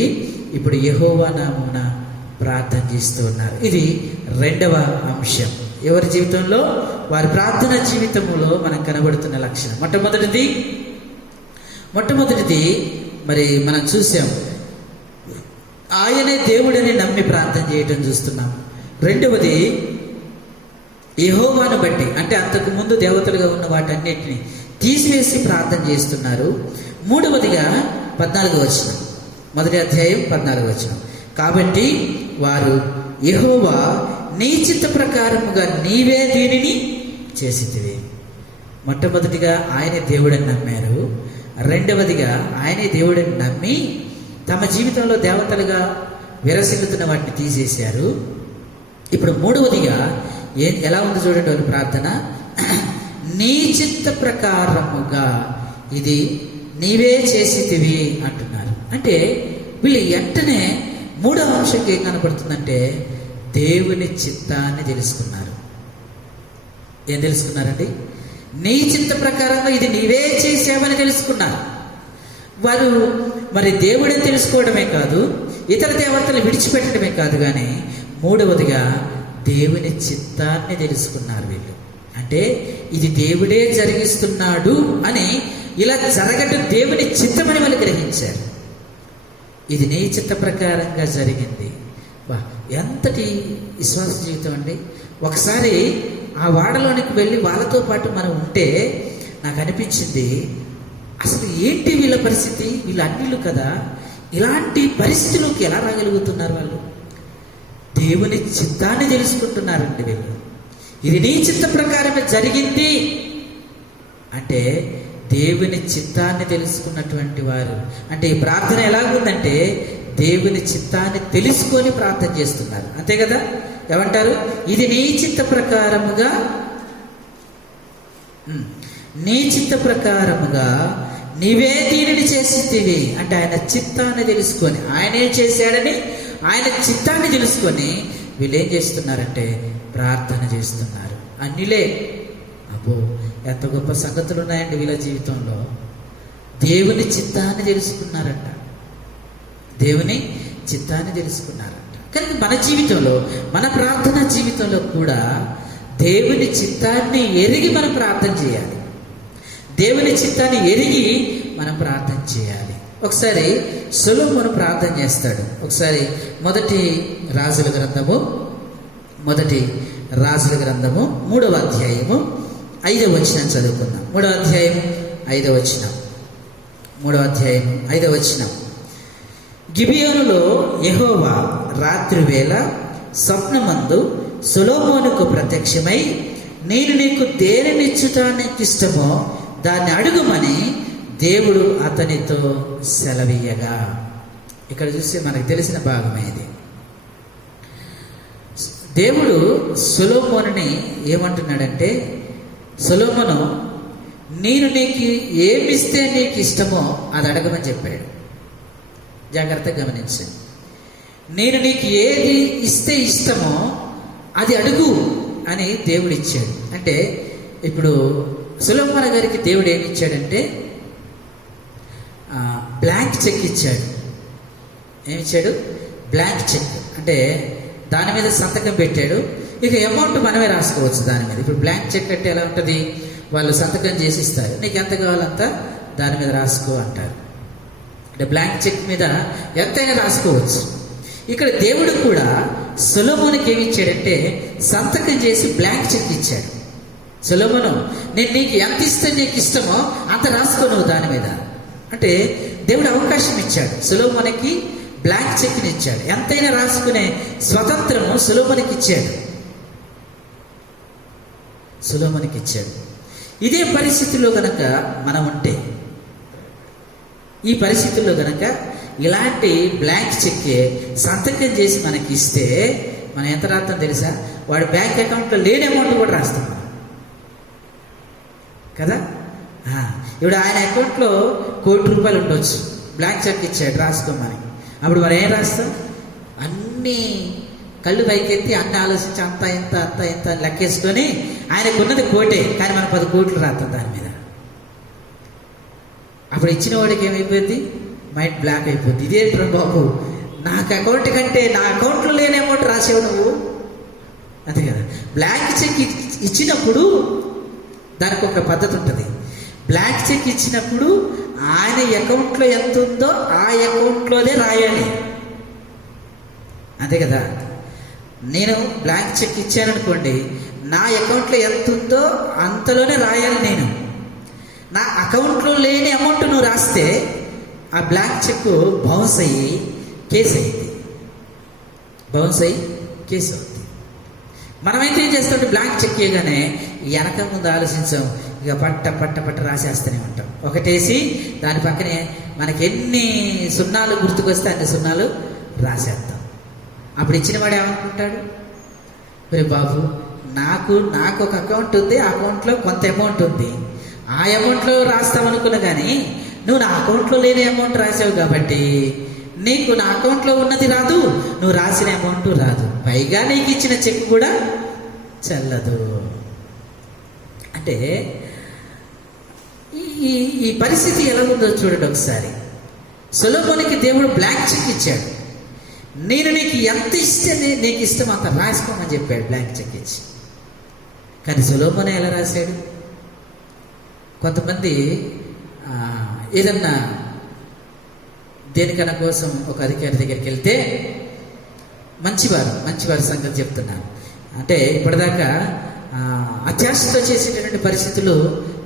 ఇప్పుడు యెహోవా నామమున ప్రార్థన చేస్తూ ఉన్నారు. ఇది రెండవ అంశం. ఎవరి జీవితంలో? వారి ప్రార్థన జీవితంలో మనకు కనబడుతున్న లక్షణం. మొట్టమొదటిది మరి మనం చూసాం, ఆయనే దేవుడని నమ్మి ప్రార్థన చేయటం చూస్తున్నాం. రెండవది యెహోవాను బట్టి, అంటే అంతకు ముందు దేవతలుగా ఉన్న వాటన్నిటిని తీసివేసి ప్రార్థన చేస్తున్నారు. మూడవదిగా 14వ వచనం, మొదటి అధ్యాయం 14వ వచనం, కాబట్టి వారు యెహోవా నీ చిత్త ప్రకారముగా నీవే దీనిని చేసితివి. మొట్టమొదటిగా ఆయనే దేవుడని నమ్మారు. రెండవదిగా ఆయనే దేవుడని నమ్మి తమ జీవితంలో దేవతలుగా విరసిల్లుతున్న వాటిని తీసేశారు. ఇప్పుడు మూడవదిగా ఎలా ఉంది చూడండి వాళ్ళ ప్రార్థన, నీ చిత్త ప్రకారముగా ఇది నీవే చేసితివి అంటున్నారు. అంటే వీళ్ళు వెంటనే మూడవ అంశంకి ఏం కనపడుతుందంటే దేవుని చిత్తాన్ని తెలుసుకున్నారు. ఏం తెలుసుకున్నారండి? నీ చిత్త ప్రకారంగా ఇది నీవే చేసావని తెలుసుకున్నారు. వారు మరి దేవుడిని తెలుసుకోవడమే కాదు, ఇతర దేవతలు విడిచిపెట్టడమే కాదు, కానీ మూడవదిగా దేవుని చిత్తాన్ని తెలుసుకున్నారు వీళ్ళు. అంటే ఇది దేవుడే జరిగిస్తున్నాడు అని, ఇలా జరగటం దేవుని చిత్తమని వాళ్ళు గ్రహించారు. ఇది నీ చిత్త ప్రకారంగా జరిగింది. వా, ఎంతటి విశ్వాస జీవితం అండి. ఒకసారి ఆ వాడలోనికి వెళ్ళి వాళ్ళతో పాటు మనం ఉంటే నాకు అనిపించింది, అసలు ఏంటి వీళ్ళ పరిస్థితి, వీళ్ళు అన్నిళ్ళు కదా, ఇలాంటి పరిస్థితిలోకి ఎలా రాగలుగుతున్నారు వాళ్ళు? దేవుని చిత్తాన్ని తెలుసుకుంటున్నారండి వీళ్ళు. ఇది నీ చిత్త ప్రకారమే జరిగింది అంటే దేవుని చిత్తాన్ని తెలుసుకున్నటువంటి వారు. అంటే ఈ ప్రార్థన ఎలాగుందంటే దేవుని చిత్తాన్ని తెలుసుకొని ప్రార్థన చేస్తున్నారు, అంతే కదా. ఏమంటారు? ఇది నీ చిత్త ప్రకారముగా, నీ చిత్త ప్రకారముగా నీవే దీనిని చేసితివి అంటే ఆయన చిత్తాన్ని తెలుసుకొని, ఆయన ఏం చేశాడని ఆయన చిత్తాన్ని తెలుసుకొని వీళ్ళు ఏం చేస్తున్నారంటే ప్రార్థన చేస్తున్నారు. అన్నిలే అబ్బో, ఎంత గొప్ప సంగతులు ఉన్నాయండి వీళ్ళ జీవితంలో. దేవుని చిత్తాన్ని తెలుసుకున్నారంట, దేవుని చిత్తాన్ని తెలుసుకున్నారంట. కానీ మన జీవితంలో, మన ప్రార్థన జీవితంలో కూడా దేవుని చిత్తాన్ని ఎరిగి మనం ప్రార్థన చేయాలి. దేవుని చిత్తాన్ని ఎరిగి మనం ప్రార్థన చేయాలి. ఒకసారి సొలొమోను ప్రార్థన చేస్తాడు. ఒకసారి మొదటి రాజుల గ్రంథము 3వ అధ్యాయము 5వ వచనం చదువుకుందాం. 3వ అధ్యాయము 5వ వచనం. 3వ అధ్యాయము 5వ వచనం. గిబియోనులో యెహోవా రాత్రి వేళ స్వప్నమందు సొలొమోనుకు ప్రత్యక్షమై, నేను నీకు దేనినిచ్చుటానికి ఇష్టమో దాన్ని అడుగుమని దేవుడు అతనితో సెలవీయగా. ఇక్కడ చూస్తే మనకు తెలిసిన భాగమే ఇది. దేవుడు సొలొమోనుని ఏమంటున్నాడంటే, సొలొమోను, నేను నీకు ఏమిస్తే నీకు ఇష్టమో అది అడగమని చెప్పాడు. జాగ్రత్తగా గమనించండి. నేను నీకు ఏది ఇస్తే ఇష్టమో అది అడుగు అని దేవుడు ఇచ్చాడు. అంటే ఇప్పుడు సొలొమోను గారికి దేవుడు ఏమి ఇచ్చాడంటే బ్లాంక్ చెక్ ఇచ్చాడు. ఏమిచ్చాడు? Blank cheque. అంటే దాని మీద సంతకం పెట్టాడు. ఇక అమౌంట్ మనమే రాసుకోవచ్చు దాని మీద. ఇప్పుడు బ్లాంక్ చెక్ అంటే ఎలా ఉంటుంది? వాళ్ళు సంతకం చేసి ఇస్తారు, నీకు ఎంత కావాలంతా దాని మీద రాసుకో అంటారు. అంటే బ్లాంక్ చెక్ మీద ఎంతైనా రాసుకోవచ్చు. ఇక్కడ దేవుడు కూడా సొలొమోనుకి ఏమి ఇచ్చాడంటే సంతకం చేసి బ్లాంక్ చెక్ ఇచ్చాడు. సొలొమోను, నేను నీకు ఎంత ఇస్తే నీకు ఇష్టమో అంత రాసుకో నువ్వు దాని మీద. అంటే దేవుడు అవకాశం ఇచ్చాడు. సొలొమోనుకి బ్లాంక్ చెక్ని ఇచ్చాడు. ఎంతైనా రాసుకునే స్వతంత్రము సొలొమోనుకి ఇచ్చాడు. సొలొమోనుకి ఇచ్చాడు. ఇదే పరిస్థితుల్లో గనక మనం ఉంటే, ఈ పరిస్థితుల్లో గనక ఇలాంటి బ్లాంక్ చెక్ సంతకం చేసి మనకి ఇస్తే మనం ఎంత రాస్తాం తెలుసా? వాడి బ్యాంక్ అకౌంట్లో లేని అమౌంట్ కూడా రాస్తాం కదా. ఇప్పుడు ఆయన అకౌంట్లో ₹1,00,00,000 ఉండొచ్చు, బ్లాంక్ చెక్ ఇచ్చాడు రాసుకోమని. అప్పుడు మనం ఏం రాస్తాం? అన్నీ కళ్ళు పైకెత్తి అన్ని ఆలోచించి అంత ఇంత అంత ఇంత లెక్కేసుకొని ఆయనకున్నది కోటే, కానీ మనం 10 కోట్లు రాస్తాం దాని మీద. అప్పుడు ఇచ్చిన వాడికి ఏమైపోద్ది? మైండ్ బ్లాక్ అయిపోద్ది. ఇదేంట్రా బాబు, నాకు అకౌంట్ కంటే నా అకౌంట్లో లేని అమౌంట్ రాసేవు నువ్వు, అంతే కదా. బ్లాంక్ చెక్ ఇచ్చినప్పుడు దానికి ఒక పద్ధతి ఉంటుంది. బ్లాంక్ చెక్ ఇచ్చినప్పుడు ఆయన అకౌంట్లో ఎంత ఉందో ఆ అకౌంట్లోనే రాయాలి, అంతే కదా. నేను బ్లాంక్ చెక్ ఇచ్చాను అనుకోండి, నా అకౌంట్లో ఎంత ఉందో అంతలోనే రాయాలి నేను. నా అకౌంట్లో లేని అమౌంట్ నువ్వు రాస్తే ఆ బ్లాంక్ చెక్ బౌన్స్ అయ్యి కేసు అయింది, బౌన్స్ అయ్యి కేసు అవుతుంది. మనమైతే ఏం చేస్తామంటే బ్లాంక్ చెక్ చేయగానే వెనక ముందు ఆలోచించాం, ఇక పట్ట రాసేస్తూనే ఉంటాం. ఒకటేసి దాని పక్కనే మనకి ఎన్ని సున్నాలు గుర్తుకొస్తే అన్ని సున్నాలు రాసేస్తాం. అప్పుడు ఇచ్చిన వాడు ఏమనుకుంటాడు? మరి బాబు, నాకు ఒక అకౌంట్ ఉంది, ఆ అకౌంట్లో కొంత అమౌంట్ ఉంది, ఆ అమౌంట్లో రాస్తామనుకున్నా కానీ నువ్వు నా అకౌంట్లో లేని అమౌంట్ రాసావు కాబట్టి నీకు నా అకౌంట్లో ఉన్నది రాదు, నువ్వు రాసిన అమౌంట్ రాదు, పైగా నీకు ఇచ్చిన చెక్ కూడా చెల్లదు. అంటే ఈ పరిస్థితి ఎలా ఉందో చూడండి ఒకసారి. సొలొమోనుకి దేవుడు బ్లాంక్ చెక్ ఇచ్చాడు. నేను నీకు ఎంత ఇస్తే నీకు ఇష్టం అంత రాసుకోమని చెప్పాడు బ్లాంక్ చెక్ ఇచ్చి. కానీ సొలొమోను ఎలా రాశాడు? కొంతమంది ఏదన్నా దేనికన్నా కోసం ఒక అధికారి దగ్గరికి వెళ్తే మంచివారి సంగతి చెప్తున్నాను. అంటే ఇప్పటిదాకా అత్యాశతో చేసేటటువంటి పరిస్థితులు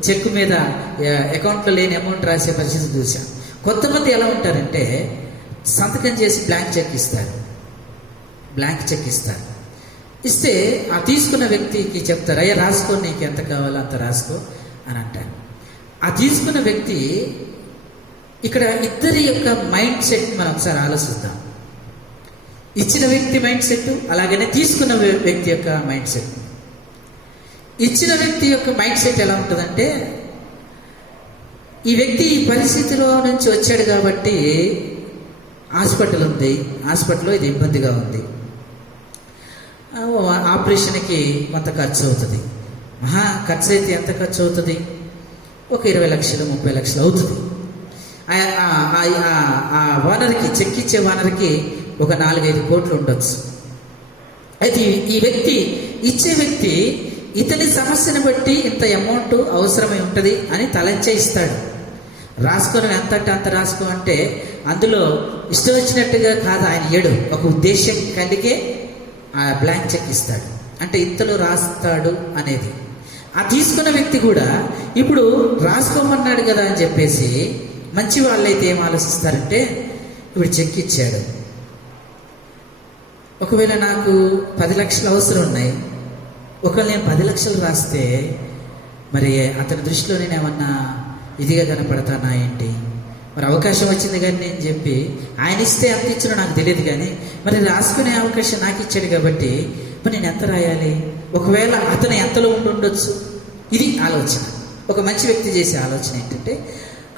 చెక్కు మీద అకౌంట్లో లేని అమౌంట్ రాసే పరిస్థితి చూశాం. కొంతమంది ఎలా ఉంటారంటే సంతకం చేసి బ్లాంక్ చెక్ ఇస్తారు. ఇస్తే ఆ తీసుకున్న వ్యక్తికి చెప్తారు, అయ్యా రాసుకో, నీకు ఎంత కావాలో అంత రాసుకో అని అంటారు. ఆ తీసుకున్న వ్యక్తి, ఇక్కడ ఇద్దరి యొక్క మైండ్ సెట్ మనం ఒకసారి ఆలోచిద్దాం. ఇచ్చిన వ్యక్తి మైండ్ సెట్, అలాగనే తీసుకున్న వ్యక్తి యొక్క మైండ్ సెట్. ఇచ్చిన వ్యక్తి యొక్క మైండ్ సెట్ ఎలా ఉంటుందంటే, ఈ వ్యక్తి ఈ పరిస్థితిలో నుంచి వచ్చాడు కాబట్టి హాస్పిటల్లో ఇది ఇబ్బందిగా ఉంది, ఆపరేషన్కి కొంత ఖర్చు అవుతుంది. ఖర్చు అయితే ఎంత ఖర్చు అవుతుంది? ఒక 20 లక్షలు 30 లక్షలు అవుతుంది. ఆ ఓనర్కి, చెక్ ఇచ్చే ఓనర్కి ఒక 4-5 కోట్లు ఉండొచ్చు. అయితే ఈ వ్యక్తి, ఇచ్చే వ్యక్తి ఇతని సమస్యను బట్టి ఇంత అమౌంట్ అవసరమై ఉంటుంది అని తలంచే ఇస్తాడు. రాసుకొని ఎంతంటే అంత రాసుకో అంటే అందులో ఇష్టం వచ్చినట్టుగా కాదు ఆయన ఏడు, ఒక ఉద్దేశం కలిగే ఆ బ్లాంక్ చెక్ ఇస్తాడు. అంటే ఇంతలో రాస్తాడు అనేది. ఆ తీసుకున్న వ్యక్తి కూడా ఇప్పుడు రాసుకోమన్నాడు కదా అని చెప్పేసి, మంచి వాళ్ళైతే ఏం ఆలోచిస్తారంటే, ఇప్పుడు చెక్ ఇచ్చాడు, ఒకవేళ నాకు 10 లక్షలు అవసరం ఉన్నాయి, ఒకవేళ నేను 10 లక్షలు రాస్తే మరి అతని దృష్టిలో నేను ఏమన్నా ఇదిగా కనపడతానా ఏంటి? మరి అవకాశం వచ్చింది కానీ నేను చెప్పి, ఆయన ఇస్తే ఎంత ఇచ్చినా నాకు తెలియదు, కానీ మరి రాసుకునే అవకాశం నాకు ఇచ్చాడు కాబట్టి మరి నేను ఎంత రాయాలి? ఒకవేళ అతను ఎంతలో ఉండొచ్చు. ఇది ఆలోచన. ఒక మంచి వ్యక్తి చేసే ఆలోచన ఏంటంటే,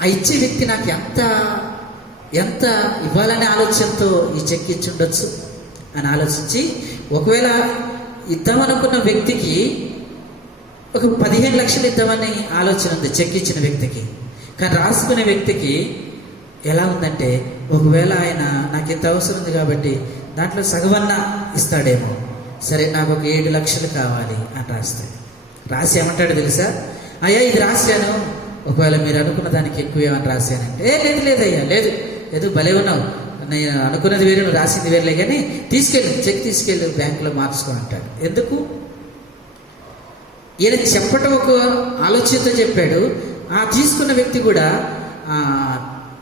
ఆ ఇచ్చే వ్యక్తి నాకు ఎంత ఇవ్వాలనే ఆలోచనతో ఈ చెక్ ఇచ్చి ఉండొచ్చు అని ఆలోచించి, ఒకవేళ ఇద్దామనుకున్న వ్యక్తికి ఒక 15 లక్షలు ఇద్దామని ఆలోచన ఉంది చెక్ ఇచ్చిన వ్యక్తికి. కానీ రాసుకునే వ్యక్తికి ఎలా ఉందంటే, ఒకవేళ ఆయన నాకు ఇంత అవసరం ఉంది కాబట్టి దాంట్లో సగవన్నా ఇస్తాడేమో, సరే నాకు ఒక 7 లక్షలు కావాలి అని రాస్తాడు. రాసి ఏమంటాడు తెలుసా? అయ్యా ఇది రాశాను, ఒకవేళ మీరు అనుకున్న దానికి ఎక్కువ ఏమని రాశానంటే, లేదయ్యా, లేదు భలే ఉన్నావు, నేను అనుకున్నది వేరే, నువ్వు రాసింది వేరేలే, కానీ చెక్ తీసుకెళ్ళి బ్యాంకులో మార్చుకో అంటాడు. ఎందుకు? ఈయన చెప్పటం ఒక ఆలోచనతో చెప్పాడు. ఆ తీసుకున్న వ్యక్తి కూడా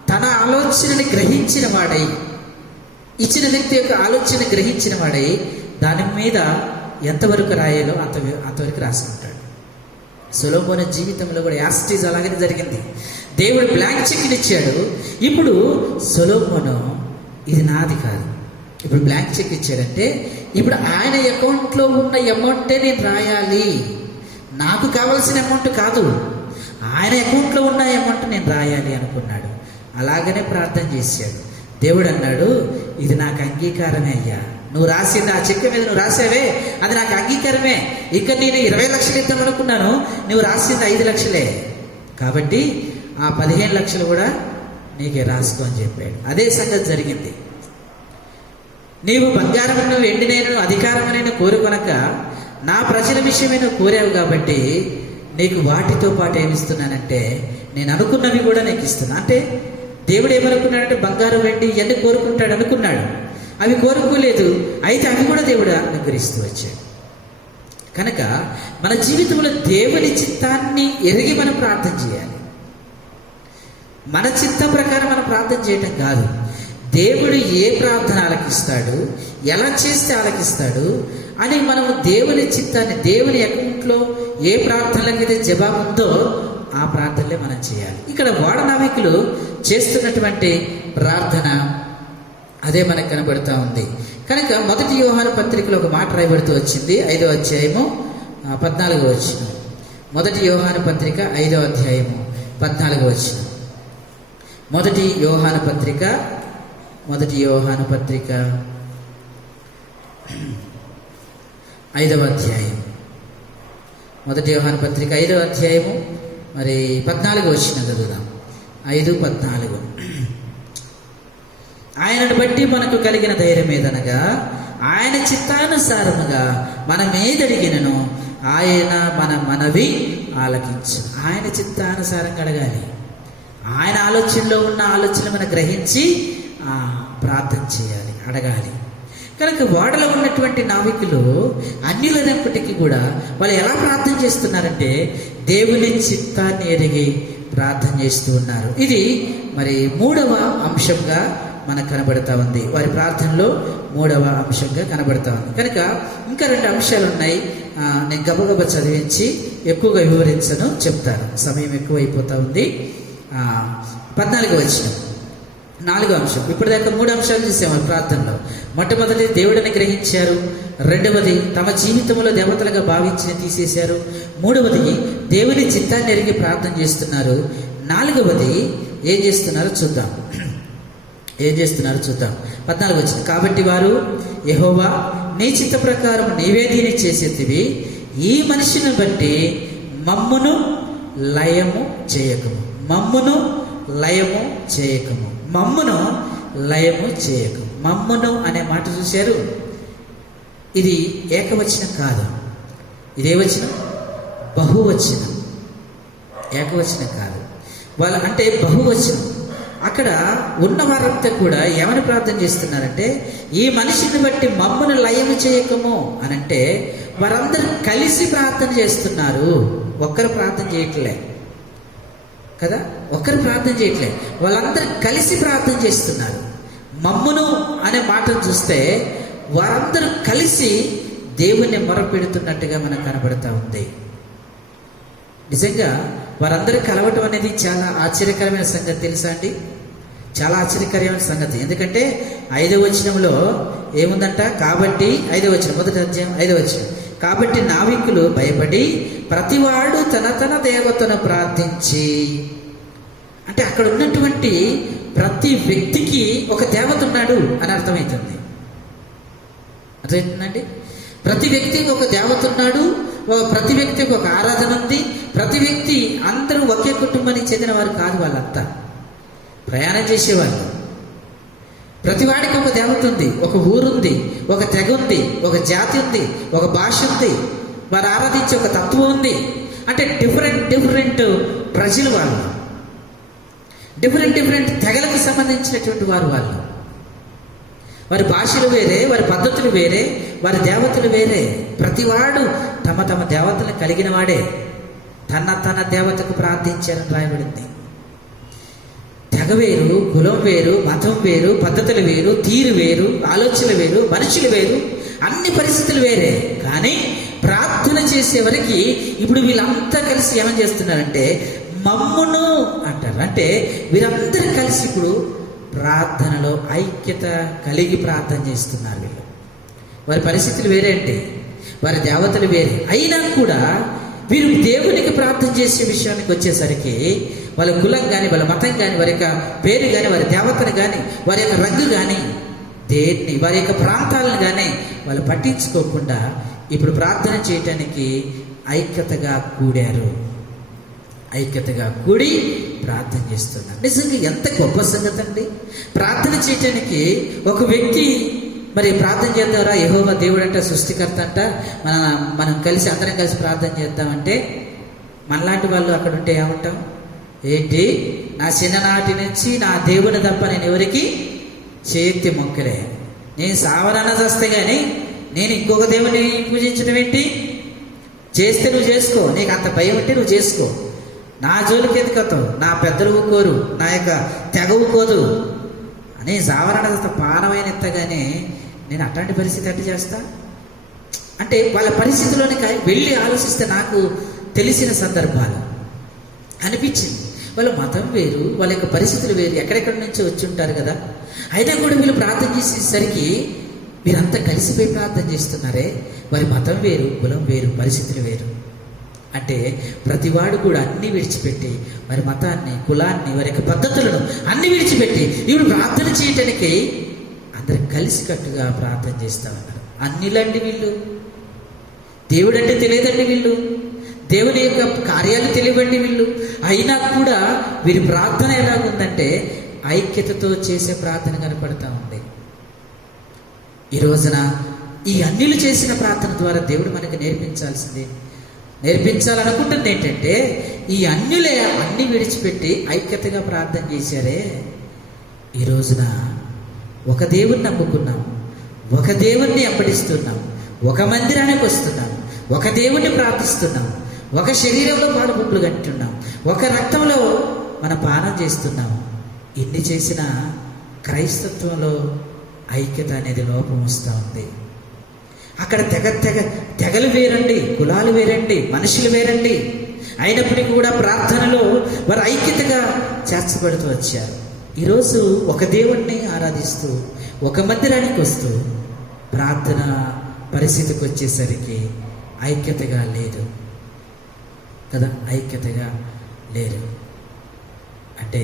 తన ఆలోచనని గ్రహించిన వాడై, ఇచ్చిన వ్యక్తి యొక్క ఆలోచన గ్రహించిన వాడై దాని మీద ఎంతవరకు రాయాలో అంతవరకు రాసుకుంటాడు. సొలొమోను జీవితంలో కూడా యాస్టీజ్ అలాగనే జరిగింది. దేవుడు బ్లాంక్ చెక్ని ఇచ్చాడు. ఇప్పుడు సొలొమోను ఇది నాది కాదు, ఇప్పుడు బ్లాంక్ చెక్ ఇచ్చాడంటే ఇప్పుడు ఆయన అకౌంట్లో ఉన్న అమౌంటే నేను రాయాలి, నాకు కావాల్సిన అమౌంట్ కాదు, ఆయన అకౌంట్లో ఉన్న అమౌంట్ నేను రాయాలి అనుకున్నాడు. అలాగనే ప్రార్థన చేశాడు. దేవుడు అన్నాడు, ఇది నాకు అంగీకారమే అయ్యా, నువ్వు రాసింది ఆ చెక్క మీద నువ్వు రాసావే అది నాకు అంగీకారమే. ఇక నేను 20 లక్షలు ఇద్దాం అనుకున్నాను, నువ్వు రాసింది 5 లక్షలే, కాబట్టి ఆ 15 లక్షలు కూడా నీకే రాసుకో అని చెప్పాడు. అదే సంగతి జరిగింది. నీవు బంగారమును వెండినైన అధికారమునైన కోరుకొనక నా ప్రజల విషయమే నువ్వు కోరావు కాబట్టి నీకు వాటితో పాటు ఏమిస్తున్నానంటే నేను అనుకున్నవి కూడా నీకు ఇస్తున్నా. అంటే దేవుడు ఏమనుకున్నాడంటే బంగారం వెండి ఇవన్నీ కోరుకుంటాడు అనుకున్నాడు, అవి కోరుకోలేదు. అయితే అవి కూడా దేవుడు అనుగ్రహిస్తూ వచ్చాడు. కనుక మన జీవితంలో దేవుని చిత్తాన్ని ఎరిగి మనం ప్రార్థన చేయాలి. మన చిత్తం ప్రకారం మనం ప్రార్థన చేయటం కాదు. దేవుడు ఏ ప్రార్థన ఆలకిస్తాడు, ఎలా చేస్తే ఆలకిస్తాడు అని మనము దేవుని చిత్తాన్ని, దేవుని అకౌంట్లో ఏ ప్రార్థనలకైతే జవాబు ఉందో ఆ ప్రార్థనలే మనం చేయాలి. ఇక్కడ వాడనావికులు చేస్తున్నటువంటి ప్రార్థన అదే మనకు కనబడుతూ ఉంది. కనుక 1 యోహాను పత్రికలో ఒక మాట రాయబడుతూ వచ్చింది, 5వ అధ్యాయము 14వ వచనం. 1 యోహాను పత్రిక 5వ అధ్యాయము 14వ వచనం. 1 యోహాను పత్రిక 5వ అధ్యాయం 1 యోహాను పత్రిక 5వ అధ్యాయము మరి 14వ వచనం చదువుదాం. 5:14. ఆయనను బట్టి మనకు కలిగిన ధైర్యం ఏదనగా ఆయన చిత్తానుసారముగా మనం ఏదడిగినను ఆయన మన మనవి ఆలకించు. ఆయన చిత్తానుసారంగా అడగాలి. ఆయన ఆలోచనలో ఉన్న ఆలోచనలు మనం గ్రహించి ప్రార్థన చేయాలి, అడగాలి. కనుక ఓడలో ఉన్నటువంటి నావికులు అన్యులైనప్పటికీ కూడా వాళ్ళు ఎలా ప్రార్థన చేస్తున్నారంటే దేవుని చిత్తాన్ని ఎరిగి ప్రార్థన చేస్తూ ఉన్నారు. ఇది మరి 3వ అంశంగా మనకు కనబడతా ఉంది. వారి ప్రార్థనలో 3వ అంశంగా కనబడతా ఉంది. కనుక ఇంకా 2 అంశాలు ఉన్నాయి. నేను గబగబ చదివించి ఎక్కువగా వివరించను, చెప్తాను, సమయం ఎక్కువైపోతా ఉంది. 14వ వచనం 4వ అంశం. ఇప్పటిదాకా 3 అంశాలు చూసాము ప్రార్థనలో. మొట్టమొదటి దేవుడిని గ్రహించారు, 2వది తమ జీవితంలో దేవతలుగా భావించి తీసేశారు, 3వది దేవుని చిత్తాన్ని ఎరిగి ప్రార్థన చేస్తున్నారు, 4వది ఏం చేస్తున్నారో చూద్దాం. 14వ వచనం. కాబట్టి వారు, యెహోవా నీ చిత్త ప్రకారం నీవే దీన్ని చేసేటివి, ఈ మనిషిని బట్టి మమ్మును లయము చేయకము. మమ్మును లయము చేయకము. మమ్మును లయము చేయకము. మమ్మును అనే మాట చూశారు. ఇది ఏకవచనం కాదు. ఇదే వచనం బహువచనం, ఏకవచనం కాదు. వాళ్ళ అంటే బహువచనం. అక్కడ ఉన్న వారంతా కూడా ఏమని ప్రార్థన చేస్తున్నారంటే, ఈ మనిషిని బట్టి మమ్మును లయము చేయకము అనంటే వారందరూ కలిసి ప్రార్థన చేస్తున్నారు. ఒక్కరు ప్రార్థన చేయట్లే కదా, ఒక్కరు ప్రార్థన చేయట్లే, వాళ్ళందరూ కలిసి ప్రార్థన చేస్తున్నారు. మమ్మును అనే మాటను చూస్తే వారందరూ కలిసి దేవుణ్ణి మొరపెడుతున్నట్టుగా మనకు కనబడతా ఉంది. నిజంగా వారందరూ కలవటం అనేది చాలా ఆశ్చర్యకరమైన సంగతి, తెలుసా అండి? చాలా ఆశ్చర్యకరమైన సంగతి. ఎందుకంటే 5వ వచనంలో ఏముందంట? కాబట్టి 5వ వచనం, మొదటి అధ్యాయం 5వ వచనం. కాబట్టి నావికులు భయపడి ప్రతివాడు తన తన దేవతను ప్రార్థించి, అంటే అక్కడ ఉన్నటువంటి ప్రతి వ్యక్తికి ఒక దేవత ఉన్నాడు అని అర్థమవుతుంది. అర్థమవుతుందండి? ప్రతి వ్యక్తికి ఒక దేవత ఉన్నాడు, ప్రతి వ్యక్తికి ఒక ఆరాధన ఉంది. ప్రతి వ్యక్తి, అందరూ ఒకే కుటుంబానికి చెందిన వారు కాదు, వాళ్ళంతా ప్రయాణం చేసేవాళ్ళు. ప్రతివాడికి ఒక దేవత ఉంది, ఒక ఊరుంది, ఒక తెగ ఉంది, ఒక జాతి ఉంది, ఒక భాష ఉంది, వారు ఆరాధించే ఒక తత్వం ఉంది. అంటే డిఫరెంట్ ప్రజలు వాళ్ళు, డిఫరెంట్ తెగలకు సంబంధించినటువంటి వారు. వారి భాషలు వేరే, వారి పద్ధతులు వేరే, వారి దేవతలు వేరే. ప్రతివాడు తమ తమ దేవతలను కలిగిన వాడే. తన దేవతకు ప్రార్థించారని రాయబడింది. తెగ వేరు, కులం వేరు, మతం వేరు, పద్ధతులు వేరు, తీరు వేరు, ఆలోచనలు వేరు, మనుషులు వేరు, అన్ని పరిస్థితులు వేరే. కానీ ప్రార్థన చేసేవరికి ఇప్పుడు వీళ్ళంతా కలిసి ఏమని చేస్తున్నారంటే మమ్మును అంటారు. అంటే వీరందరూ కలిసి ఇప్పుడు ప్రార్థనలో ఐక్యత కలిగి ప్రార్థన చేస్తున్నారు. వీళ్ళు, వారి పరిస్థితులు వేరే, అంటే వారి దేవతలు వేరే, అయినా కూడా వీరు దేవునికి ప్రార్థన చేసే విషయానికి వచ్చేసరికి వాళ్ళ కులం కానీ, వాళ్ళ మతం కానీ, వారి యొక్క పేరు కానీ, వారి దేవతను కానీ, వారి యొక్క రంగు కానీ, దేన్ని, వారి యొక్క ప్రాంతాలను కానీ వాళ్ళు పట్టించుకోకుండా ఇప్పుడు ప్రార్థన చేయటానికి ఐక్యతగా కూడారు. ఐక్యతగా కూడి ప్రార్థన చేస్తున్నారు. నిజంగా ఎంత గొప్ప సంగతి అండి! ప్రార్థన చేయటానికి ఒక వ్యక్తి మరి ప్రార్థన చేద్దారా, యెహోవా దేవుడు అంట, సృష్టికర్త అంట, మనం కలిసి అందరం కలిసి ప్రార్థన చేద్దామంటే మనలాంటి వాళ్ళు అక్కడ ఉంటే ఏమంటాం? ఏంటి, నా చిన్ననాటి నుంచి నా దేవుని తప్ప నేను ఎవరికి చేతి మొక్కలే, నేను సావనన్నా చేస్తే కానీ నేను ఇంకొక దేవుని పూజించడం ఏంటి? చేస్తే నువ్వు చేసుకో, నీకు అంత భయం ఉంటే నువ్వు చేసుకో, నా జోలికి ఎందుకవుతావు, నా పెద్దలు ఊరుకోరు, నా యొక్క తెగ ఊరుకోదు అని సావనన్నా చేస్తా, పానమైన ఎత్తగానే నేను అట్లాంటి పరిస్థితి అట్టు చేస్తా అంటే వాళ్ళ పరిస్థితిలోనికి వెళ్ళి ఆలోచిస్తే నాకు తెలిసిన సందర్భాలు అనిపించింది. వాళ్ళ మతం వేరు, వాళ్ళ యొక్క పరిస్థితులు వేరు, ఎక్కడెక్కడి నుంచో వచ్చి ఉంటారు కదా. అయినా కూడా వీళ్ళు ప్రార్థన చేసేసరికి వీరంతా కలిసిపోయి ప్రార్థన చేస్తున్నారే. వారి మతం వేరు, కులం వేరు, పరిస్థితులు వేరు. అంటే ప్రతివాడు కూడా అన్ని విడిచిపెట్టి వారి మతాన్ని, కులాన్ని, వారి యొక్క పద్ధతులను అన్ని విడిచిపెట్టి ఇప్పుడు ప్రార్థన చేయటానికి అందరు కలిసికట్టుగా ప్రార్థన చేస్తా ఉన్నారు. అన్నిలండి వీళ్ళు, దేవుడు అంటే తెలియదండి వీళ్ళు, దేవుని యొక్క కార్యాలు తెలియవండి వీళ్ళు. అయినా కూడా వీరి ప్రార్థన ఎలాగుందంటే ఐక్యతతో చేసే ప్రార్థన కనపడతా ఉంది. ఈ రోజున ఈ అన్యులు చేసిన ప్రార్థన ద్వారా దేవుడు మనకు నేర్పించాల్సింది నేర్పించాలనుకుంటుంది ఏంటంటే ఈ అన్యులే అన్ని విడిచిపెట్టి ఐక్యతగా ప్రార్థన చేశారే. ఈ రోజున ఒక దేవుణ్ణి నమ్ముకున్నాం, ఒక దేవుణ్ణి వెంబడిస్తున్నాం, ఒక మందిరానికి వస్తున్నాం, ఒక దేవుణ్ణి ప్రార్థిస్తున్నాం, ఒక శరీరంలో పాలుగుంపులు కట్టున్నాం, ఒక రక్తంలో మన పానం చేస్తున్నాం. ఇన్ని చేసిన క్రైస్తత్వంలో ఐక్యత అనేది లోపం వస్తూ ఉంది. అక్కడ తెగలు వేరండి, కులాలు వేరండి, మనుషులు వేరండి. అయినప్పటికీ కూడా ప్రార్థనలో వారు ఐక్యతగా చేర్చబడుతూ వచ్చారు. ఈరోజు ఒక దేవుణ్ణి ఆరాధిస్తూ ఒక మందిరానికి వస్తూ ప్రార్థన పరిస్థితికి వచ్చేసరికి ఐక్యతగా లేదు కదా, ఐక్యతగా లేరు. అంటే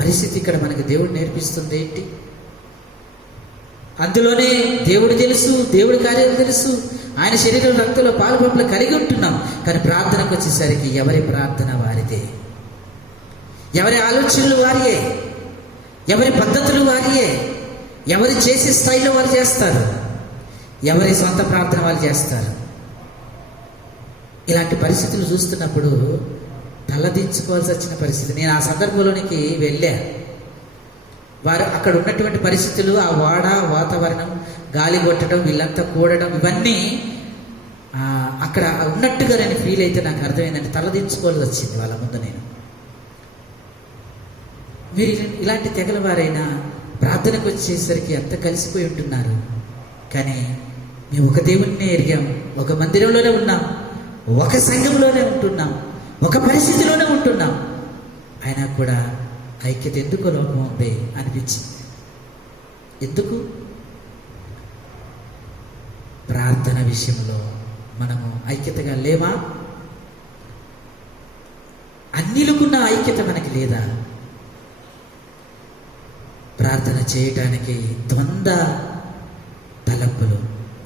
పరిస్థితి ఇక్కడ మనకి దేవుడు నేర్పిస్తుంది ఏంటి? అందులోనే దేవుడు తెలుసు, దేవుడి కార్యాలు తెలుసు, ఆయన శరీరం రక్తంలో పాలుపంపులు కలిగి ఉంటున్నాం. కానీ ప్రార్థనకు వచ్చేసరికి ఎవరి ప్రార్థన వారిదే, ఎవరి ఆలోచనలు వారియే, ఎవరి పద్ధతులు వారియే, ఎవరి చేసే స్థాయిలో వారు చేస్తారు, ఎవరి సొంత ప్రార్థన వాళ్ళు చేస్తారు. ఇలాంటి పరిస్థితులు చూస్తున్నప్పుడు తలదించుకోవాల్సి వచ్చిన పరిస్థితి. నేను ఆ సందర్భంలోనికి వెళ్ళా. వారు అక్కడ ఉన్నటువంటి పరిస్థితులు, ఆ వాడ వాతావరణం, గాలి కొట్టడం, వీళ్ళంతా కూడడం, ఇవన్నీ అక్కడ ఉన్నట్టుగా నేను ఫీల్ అయితే నాకు అర్థమైందంటే తలదించుకోవాల్సి వచ్చింది వాళ్ళ ముందు. నేను మీరు ఇలాంటి తెగల వారైనా ప్రార్థనకు వచ్చేసరికి ఎంత కలిసిపోయి ఉంటున్నారు. కానీ మేము ఒక దేవుణ్ణి ఎరిగాం, ఒక మందిరంలోనే ఉన్నాం, ఒక సంఘంలోనే ఉంటున్నాం, ఒక పరిస్థితిలోనే ఉంటున్నాం. అయినా కూడా ఐక్యత ఎందుకు లోపం ఉంది అనిపించింది. ఎందుకు? ప్రార్థన విషయంలో మనము ఐక్యతగా లేవా? అన్నిలుకున్న ఐక్యత మనకి లేదా? ప్రార్థన చేయటానికి ద్వంద్వ తలంపులు,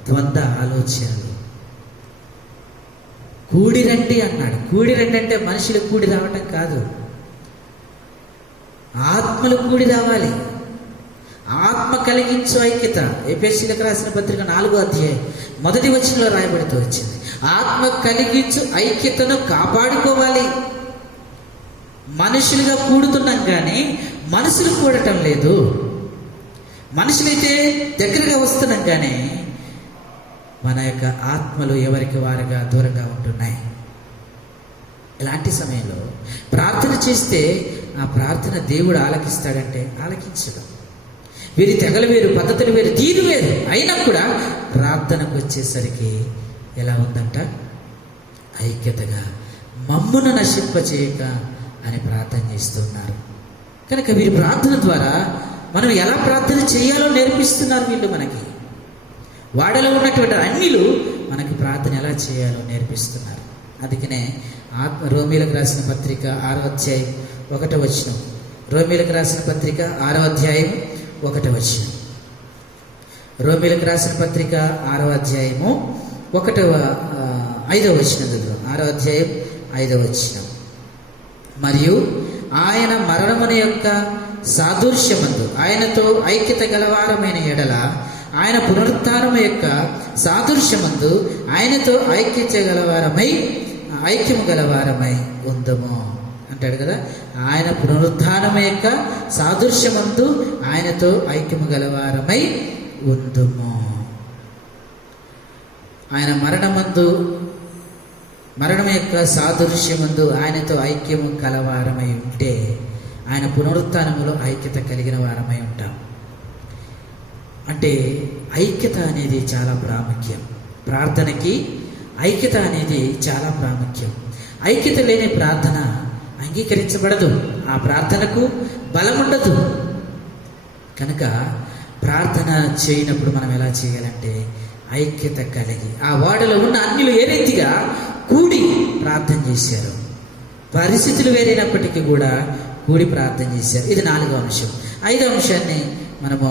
ద్వంద్వ ఆలోచనలు. కూడి రండి అన్నాడు. కూడి రండి అంటే మనుషులు కూడి రావటం కాదు, ఆత్మలు కూడి రావాలి. ఆత్మ కలిగించు ఐక్యత. ఎఫెసీయులకు రాసిన పత్రిక 4వ అధ్యాయం 1వ వచనంలో రాయబడుతూ వచ్చింది. ఆత్మ కలిగించు ఐక్యతను కాపాడుకోవాలి. మనుషులుగా కూడుతున్నాం కానీ మనసులు కూడటం లేదు. మనుషులైతే దగ్గరగా వస్తున్నాం కానీ మన యొక్క ఆత్మలు ఎవరికి వారుగా దూరంగా ఉంటున్నాయి. ఇలాంటి సమయంలో ప్రార్థన చేస్తే ఆ ప్రార్థన దేవుడు ఆలకిస్తాడంటే ఆలకించడం. వీరి తెగలు వేరు, పద్ధతులు వేరు, తీరు వేరు. అయినా కూడా ప్రార్థనకు వచ్చేసరికి ఎలా ఉందంట? ఐక్యతగా మమ్మును నశింపచేయక అని ప్రార్థన చేస్తున్నారు. కనుక వీరి ప్రార్థన ద్వారా మనం ఎలా ప్రార్థన చేయాలో నేర్పిస్తున్నారు వీళ్ళు మనకి. వాడలో ఉన్నటువంటి అన్యులు మనకి ప్రార్థన ఎలా చేయాలో నేర్పిస్తున్నారు. అందుకనే రోమీలకు రాసిన పత్రిక 6వ అధ్యాయం 1వ వచనం. రోమీలకు రాసిన పత్రిక 6వ అధ్యాయం 1వ వచనం. రోమీలకు రాసిన పత్రిక 6వ అధ్యాయము 5వ వచనం. 6వ అధ్యాయం 5వ వచనం. మరియు ఆయన మరణమున యొక్క సాదృశ్యమందు ఆయనతో ఐక్యత గలవారమైన ఎడల ఆయన పునరుత్థానము యొక్క సాదృశ్యమందు ఆయనతో ఐక్యము గలవారమై ఉందము అంటాడు కదా. ఆయన పునరుత్థానము యొక్క సాదృశ్యమందు ఆయనతో ఐక్యము గలవారమై ఉందుము. ఆయన మరణం యొక్క సాదృశ్యమందు ఆయనతో ఐక్యము కలవారమై ఉంటే ఆయన పునరుత్థానములో ఐక్యత కలిగిన వారమై ఉంటాం. అంటే ఐక్యత అనేది చాలా ప్రాముఖ్యం. ప్రార్థనకి ఐక్యత అనేది చాలా ప్రాముఖ్యం. ఐక్యత లేని ప్రార్థన అంగీకరించబడదు, ఆ ప్రార్థనకు బలం ఉండదు. కనుక ప్రార్థన చేయనప్పుడు మనం ఎలా చేయాలంటే ఐక్యత కలిగి, ఆ వాడలో ఉన్న అన్యులు ఏ రీతిగా కూడి ప్రార్థన చేశారు, పరిస్థితులు వేరైనప్పటికీ కూడా కూడి ప్రార్థన చేశారు. ఇది 4వ అంశం. 5వ అంశాన్ని మనము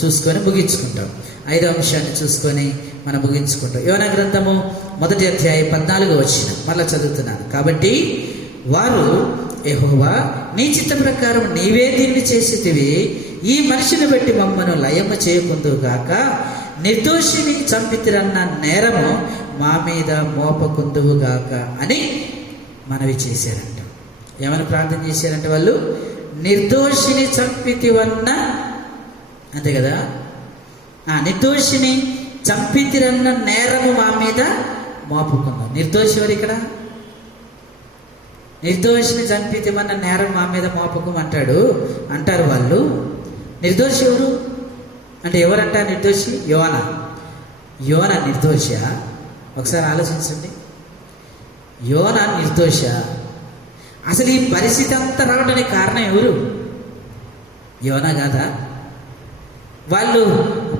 చూసుకొని ముగించుకుంటాం. 5వ అంశాన్ని చూసుకొని మనం ముగించుకుంటాం. యోనా గ్రంథము 1వ అధ్యాయం 14వ వచనం మళ్ళా చదువుతున్నాను. కాబట్టి వారు, యెహోవా నీ చిత్త ప్రకారం నీవే దీన్ని చేసితివి, ఈ మనిషిని బట్టి మమ్మను లయము చేయకుందుగాక, నిర్దోషిని చంపితిరన్న నేరము మా మీద మోపకుందువుగాక అని మనవి చేశారంట. ఏమని ప్రార్థన చేశారంటే వాళ్ళు, నిర్దోషిని చంపితివన్న, అంతే కదా, నిర్దోషిని చంపితిరన్న నేరము మా మీద మోపుకుందాం. నిర్దోషి ఎవరు ఇక్కడ? నిర్దోషిని చంపితివన్న నేరం మా మీద మోపకమంటాడు అంటారు వాళ్ళు. నిర్దోషి ఎవరు అంటే ఎవరంట నిర్దోషి? యోనా నిర్దోష? ఒకసారి ఆలోచించండి. యోనా నిర్దోష? అసలు ఈ పరిస్థితి అంతా రావడానికి కారణం ఎవరు? యోనా కాదా? వాళ్ళు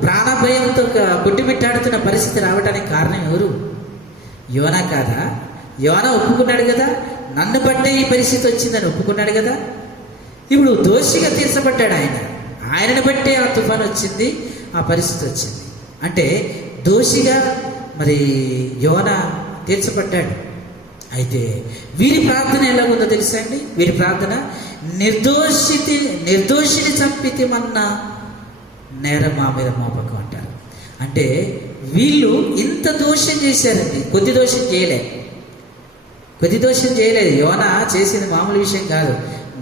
ప్రాణభయంతో కొట్టిమిట్టాడుతున్న పరిస్థితి రావడానికి కారణం ఎవరు? యోనా కాదా? యోనా ఒప్పుకున్నాడు కదా, నన్ను బట్టే ఈ పరిస్థితి వచ్చిందని ఒప్పుకున్నాడు కదా. ఇప్పుడు దోషిగా తీర్చబడ్డాడు ఆయనను బట్టే ఆ తుఫాను వచ్చింది, ఆ పరిస్థితి వచ్చింది. అంటే దోషిగా మరి యోనా తీర్చబడ్డాడు. అయితే వీరి ప్రార్థన ఎలా ఉందో తెలుసా అండి? వీరి ప్రార్థన, నిర్దోషిని చంపితిమన్న నేరం మా మీద మోపకం అంటారు. అంటే వీళ్ళు ఇంత దోషం చేశారండి. కొద్ది దోషం చేయలేదు. యోనా చేసింది మామూలు విషయం కాదు.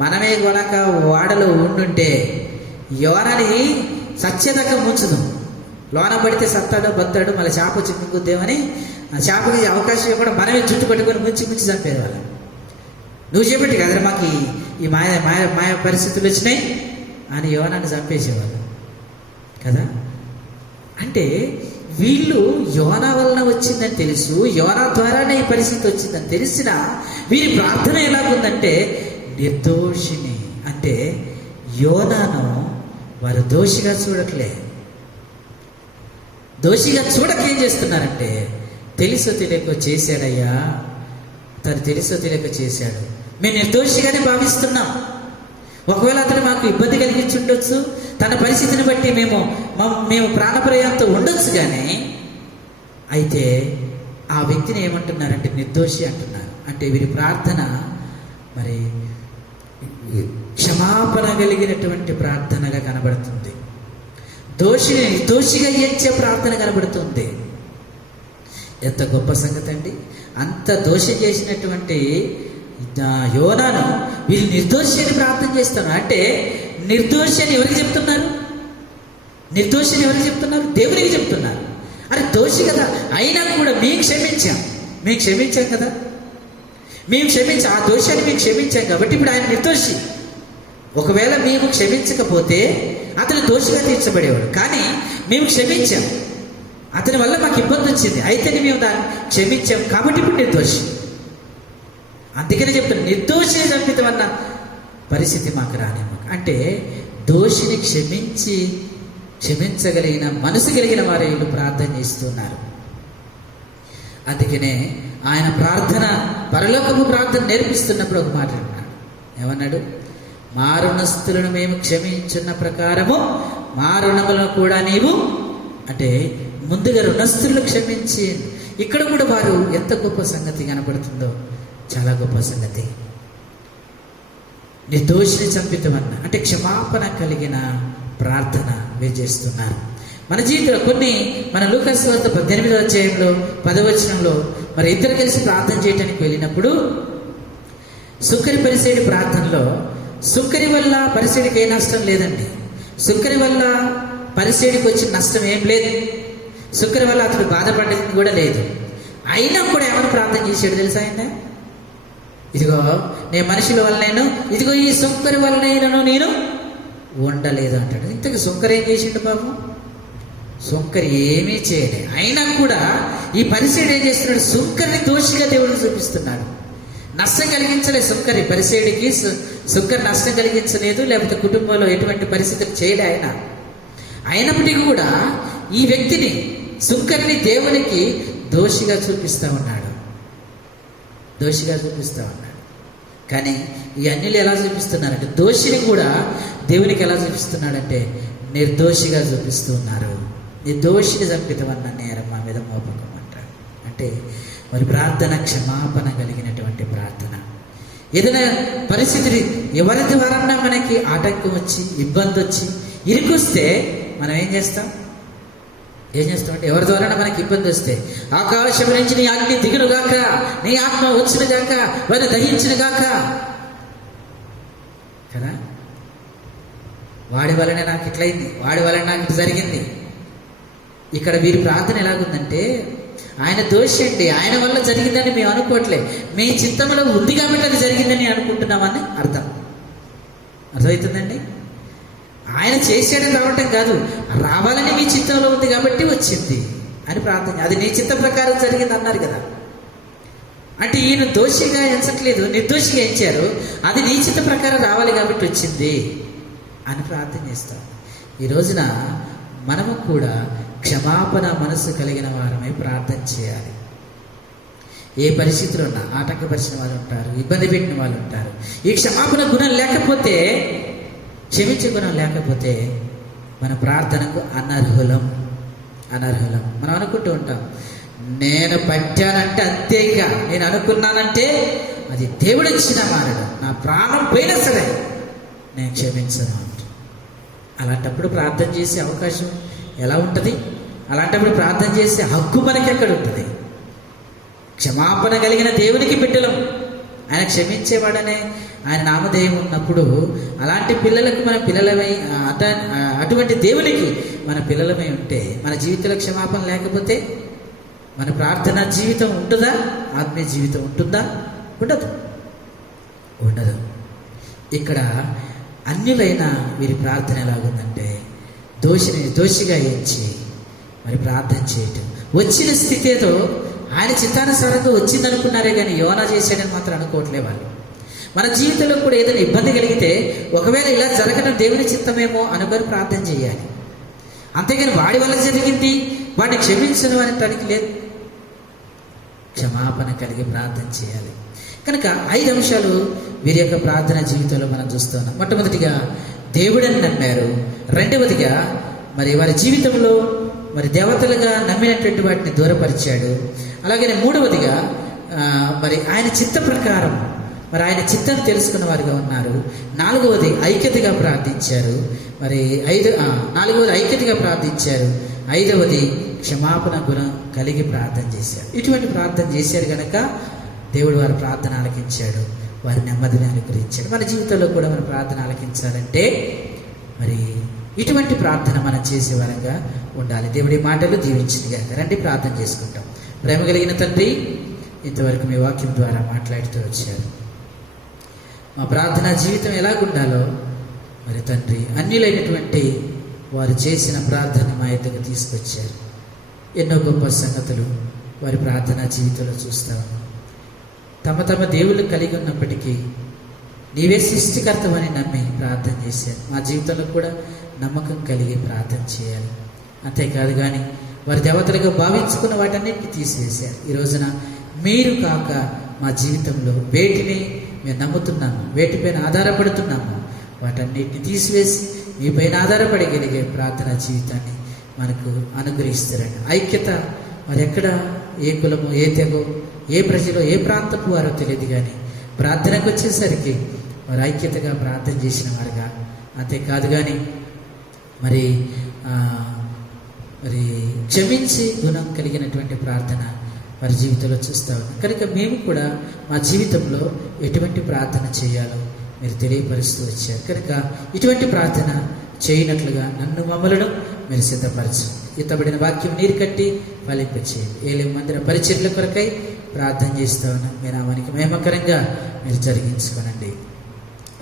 మనమే గనక వాడలో ఉండుంటే యోనాని సత్యదక్క ముంచుదాం. లోన పడితే సత్తాడో బత్తాడో మళ్ళీ చేప వచ్చి మింగుద్దేమని ఆ చేపకి అవకాశం ఇవ్వకుండా మనమే జుట్టు పట్టుకొని ముంచి చంపేది వాళ్ళని. నువ్వు చెప్పేటి కదా మాకు ఈ మాయ పరిస్థితులు వచ్చినాయి అని యోనాన్ని చంపేసేవాళ్ళు కదా. అంటే వీళ్ళు యోనా వలన వచ్చిందని తెలుసు, యోనా ద్వారానే ఈ పరిస్థితి వచ్చిందని తెలిసినా వీరి ప్రార్థన ఎలాగుందంటే నిర్దోషిని. అంటే యోనాను వారు దోషిగా చూడట్లే. దోషిగా చూడక ఏం చేస్తున్నారంటే, తెలుసో తెలియక చేశాడయ్యా, తను తెలుసో తెలియక చేశాడు, మేము నిర్దోషిగానే భావిస్తున్నాం. ఒకవేళ అతను మాకు ఇబ్బంది కలిగించి ఉండొచ్చు, తన పరిస్థితిని బట్టి మేము ప్రాణప్రయంతో ఉండొచ్చు. కానీ అయితే ఆ వ్యక్తిని ఏమంటున్నారంటే నిర్దోషి అంటున్నారు. అంటే వీరి ప్రార్థన మరి క్షమాపణ కలిగినటువంటి ప్రార్థనగా కనబడుతుంది. దోషిని నిర్దోషిగా ఎంచే ప్రార్థన కనబడుతుంది. ఎంత గొప్ప సంగతి అండి! అంత దోషం చేసినటువంటి యోనాను వీళ్ళు నిర్దోషి అని ప్రార్థన చేస్తున్నారు. అంటే నిర్దోషి అని ఎవరికి చెప్తున్నారు? దేవునికి చెప్తున్నారు. అరే దోషి కదా, అయినా కూడా మేము క్షమించాం కదా, ఆ దోషాన్ని మేము క్షమించాం కాబట్టి ఇప్పుడు ఆయన నిర్దోషి. ఒకవేళ మేము క్షమించకపోతే అతను దోషిగా తీర్చబడేవాడు. కానీ మేము క్షమించాం, అతని వల్ల మాకు ఇబ్బంది వచ్చింది, అయితేనే మేము దాన్ని క్షమించాం కాబట్టి ఇప్పుడు నిర్దోషి. అందుకనే చెప్తాను, నిర్దోషిని చంపితమన్న పరిస్థితి మాకు రానేమో. అంటే దోషిని క్షమించగలిగిన మనసు కలిగిన వారు వీళ్ళు ప్రార్థన చేస్తున్నారు. అందుకనే ఆయన ప్రార్థన, పరలోకపు ప్రార్థన నేర్పిస్తున్నప్పుడు ఒక మాట అన్నాడు. ఏమన్నాడు? మా రుణస్థులను మేము క్షమించున్న ప్రకారము మా రుణములను కూడా నీవు, అంటే ముందుగా రుణస్థులను క్షమించి, ఇక్కడ కూడా వారు ఎంత గొప్ప సంగతి కనపడుతుందో, చాలా గొప్ప సంగతి. నిర్దోషిని చంపితమన్న అంటే క్షమాపణ కలిగిన ప్రార్థన వీరు చేస్తున్నారు. మన జీవితంలో మన లూకాసు వార్త 18వ అధ్యాయంలో 10వ వచనంలో మరి ఇద్దరు కలిసి ప్రార్థన చేయడానికి వెళ్ళినప్పుడు సుక్కరి పరిసేడి ప్రార్థనలో, సుక్కరి వల్ల పరిసేడికి ఏ నష్టం లేదండి. సుక్కరి వల్ల పరిసేడికి వచ్చిన నష్టం ఏం లేదు. సుక్కరి వల్ల అతడు బాధపడేది కూడా లేదు. అయినా కూడా ఏమైనా ప్రార్థన చేశాడు తెలుసా? ఆయన ఇదిగో నేను మనుషుల వల్లనేను, ఇదిగో ఈ సుక్కరి వల్లనైనను నేను ఉండలేదు అంటాడు. ఇంతకు సుక్కరి ఏం చేసిండు పాపం? సుక్కరి ఏమీ చేయలే. అయినా కూడా ఈ పరిసేడు ఏం చేస్తున్నాడు? సుక్కరిని దోషిగా దేవుడిని చూపిస్తున్నాడు. నష్టం కలిగించలేదు సుక్కరి, పరిసేడికి సుక్కరి నష్టం కలిగించలేదు, లేకపోతే కుటుంబంలో ఎటువంటి పరిస్థితులు చేయలే ఆయన. అయినప్పటికీ కూడా ఈ వ్యక్తిని, సుక్కరిని దేవునికి దోషిగా చూపిస్తూ ఉన్నాడు. కానీ ఈ అన్యులు ఎలా చూపిస్తున్నారంటే, దోషిని కూడా దేవునికి ఎలా చూపిస్తున్నాడంటే నిర్దోషిగా చూపిస్తూ ఉన్నారు. నిర్దోషిని చంపితమన్న నేరం మా మీద మోపకం అంటాడు. అంటే మరి ప్రార్థన క్షమాపణ కలిగినటువంటి ప్రార్థన. ఏదైనా పరిస్థితి ఎవరి ద్వారన్నా మనకి ఆటంకం వచ్చి, ఇబ్బంది వచ్చి, ఇరుకొస్తే మనం ఏం చేస్తాం? ఏం చేస్తామంటే ఎవరి ద్వారా మనకి ఇబ్బంది వస్తే, ఆకాశం నుంచి నీ అగ్ని దిగునుగాక, నీ ఆత్మ వచ్చునుగాక, వారిని దహించునుగాక కదా. వాడి వలనే నాకు ఇట్లయింది, వాడి వలన నాకు ఇట్లా జరిగింది. ఇక్కడ వీరి ప్రార్థన ఎలాగుందంటే, ఆయన దోషి అండి, ఆయన వల్ల జరిగిందని మేము అనుకోవట్లే, మీ చిత్తంలో ఉంది కాబట్టి అది జరిగిందని అనుకుంటున్నామని అర్థమవుతుందండి. ఆయన చేసాడని రావటం కాదు, రావాలని మీ చిత్తంలో ఉంది కాబట్టి వచ్చింది అని ప్రార్థన. అది నీ చిత్త ప్రకారం జరిగింది అన్నారు కదా. అంటే ఈయన దోషిగా ఎంచట్లేదు, నిర్దోషిగా ఎంచారు, అది నీ చిత్త ప్రకారం రావాలి కాబట్టి వచ్చింది అని ప్రార్థన చేస్తాం. ఈ రోజున మనము కూడా క్షమాపణ మనసు కలిగిన వారమై ప్రార్థన చేయాలి. ఏ పరిస్థితులు ఉన్నా ఆటంకపరిచిన వాళ్ళు ఉంటారు, ఇబ్బంది పెట్టిన వాళ్ళు ఉంటారు. ఈ క్షమాపణ గుణం లేకపోతే, క్షమించే గుణం లేకపోతే మన ప్రార్థనకు అనర్హులం. మనం అనుకుంటూ ఉంటాం, నేను పట్టానంటే అంతేగా, నేను అనుకున్నానంటే అది దేవుడు ఇచ్చిన మారడు, నా ప్రాణం పోయినా సరే నేను క్షమించను అంట. అలాంటప్పుడు ప్రార్థన చేసే అవకాశం ఎలా ఉంటుంది? అలాంటప్పుడు ప్రార్థన చేసే హక్కు మనకి ఎక్కడ ఉంటుంది? క్షమాపణ కలిగిన దేవునికి బిడ్డలం, ఆయన క్షమించేవాడనే ఆయన నామధేయం ఉన్నప్పుడు అలాంటి పిల్లలకు మన పిల్లలమై, అటువంటి దేవునికి మన పిల్లలమై ఉంటే, మన జీవితంలో క్షమాపణ లేకపోతే మన ప్రార్థనా జీవితం ఉంటుందా? ఆత్మీయ జీవితం ఉంటుందా? ఉండదు. ఇక్కడ అన్యులైన వీరి ప్రార్థన ఎలాగుందంటే, దోషిగా ఎంచి మరి ప్రార్థన చేయటం. వచ్చిన స్థితి ఏదో ఆయన చిత్తానుసారంగా వచ్చిందనుకున్నారే కానీ యోనా చేశాడని మాత్రం అనుకోవట్లే వాళ్ళు. మన జీవితంలో కూడా ఏదైనా ఇబ్బంది కలిగితే, ఒకవేళ ఇలా జరగడం దేవుని చిత్తమేమో అనుకొని ప్రార్థన చేయాలి. అంతేగాని వాడి వల్ల జరిగింది, వాడిని క్షమించను అనటానికి లేదు. క్షమాపణ కలిగి ప్రార్థన చేయాలి. కనుక 5 అంశాలు వీరి యొక్క ప్రార్థన జీవితంలో మనం చూస్తున్నాం. మొట్టమొదటిగా దేవుడని నమ్మారు. రెండవదిగా మరి వారి జీవితంలో మరి దేవతలుగా నమ్మినటువంటి వాటిని దూరపరిచాడు. అలాగే మూడవదిగా మరి ఆయన చిత్త ప్రకారం మరి ఆయన చిత్తాన్ని తెలుసుకున్న వారిగా ఉన్నారు. నాలుగవది ఐక్యతగా ప్రార్థించారు. నాలుగవది ఐక్యతగా ప్రార్థించారు. 5వది క్షమాపణ గుణం కలిగి ప్రార్థన చేశారు. ఇటువంటి ప్రార్థన చేశారు కనుక దేవుడు వారి ప్రార్థన ఆలకించాడు, వారి నెమ్మదిని అనుగ్రహించాడు. మన జీవితంలో కూడా మన ప్రార్థన ఆలకించాలంటే మరి ఇటువంటి ప్రార్థన మనం చేసేవారంగా ఉండాలి. దేవుడి మాటలు దీవించిందిగా. రండి ప్రార్థన చేసుకుంటాం. ప్రేమ కలిగిన తండ్రి, ఇంతవరకు మీ వాక్యం ద్వారా మాట్లాడుతూ వచ్చారు. మా ప్రార్థనా జీవితం ఎలాగుండాలో మరి తండ్రి, అన్యులైనటువంటి వారు చేసిన ప్రార్థన మా ఎద్దకు తీసుకొచ్చారు. ఎన్నో గొప్ప సంగతులు వారి ప్రార్థనా జీవితంలో చూస్తాము. తమ దేవుళ్ళు కలిగి ఉన్నప్పటికీ నీవే సృష్టికర్తవని నమ్మి ప్రార్థన చేశారు. మా జీవితంలో కూడా నమ్మకం కలిగి ప్రార్థన చేయాలి. అంతేకాదు కానీ వారి దేవతలుగా భావించుకున్న వాటన్నిటిని తీసివేశారు. ఈ రోజున మీరు కాక మా జీవితంలో వేటిని మేము నమ్ముతున్నాము, వేటిపైన ఆధారపడుతున్నాము, వాటన్నిటిని తీసివేసి మీపైన ఆధారపడగలిగే ప్రార్థనా జీవితాన్ని మనకు అనుగ్రహిస్తారండి. ఐక్యత మరి ఎక్కడ, ఏ కులమో, ఏ తెగో, ఏ ప్రజలో, ఏ ప్రాంతపు వారో తెలియదు కానీ ప్రార్థనకు వచ్చేసరికి వారు ఐక్యతగా ప్రార్థన చేసిన వారుగా, అంతేకాదు కానీ మరి క్షమించి గుణం కలిగినటువంటి ప్రార్థన వారి జీవితంలో చూస్తూ ఉన్నాం. కనుక మేము కూడా మా జీవితంలో ఎటువంటి ప్రార్థన చేయాలో మీరు తెలియపరుస్తూ వచ్చారు. కనుక ఇటువంటి ప్రార్థన చేయనట్లుగా నన్ను మమ్మలను మీరు సిద్ధపరచండి. ఎత్తబడిన వాక్యం నీరు కట్టి ఫలింపచేయండి. ఏలేం మందిర పరిచర్ల కొరకై ప్రార్థన చేస్తూ ఉన్నాం. మీ నామానికి మహిమకరంగా మీరు జరిగించుకోనండి.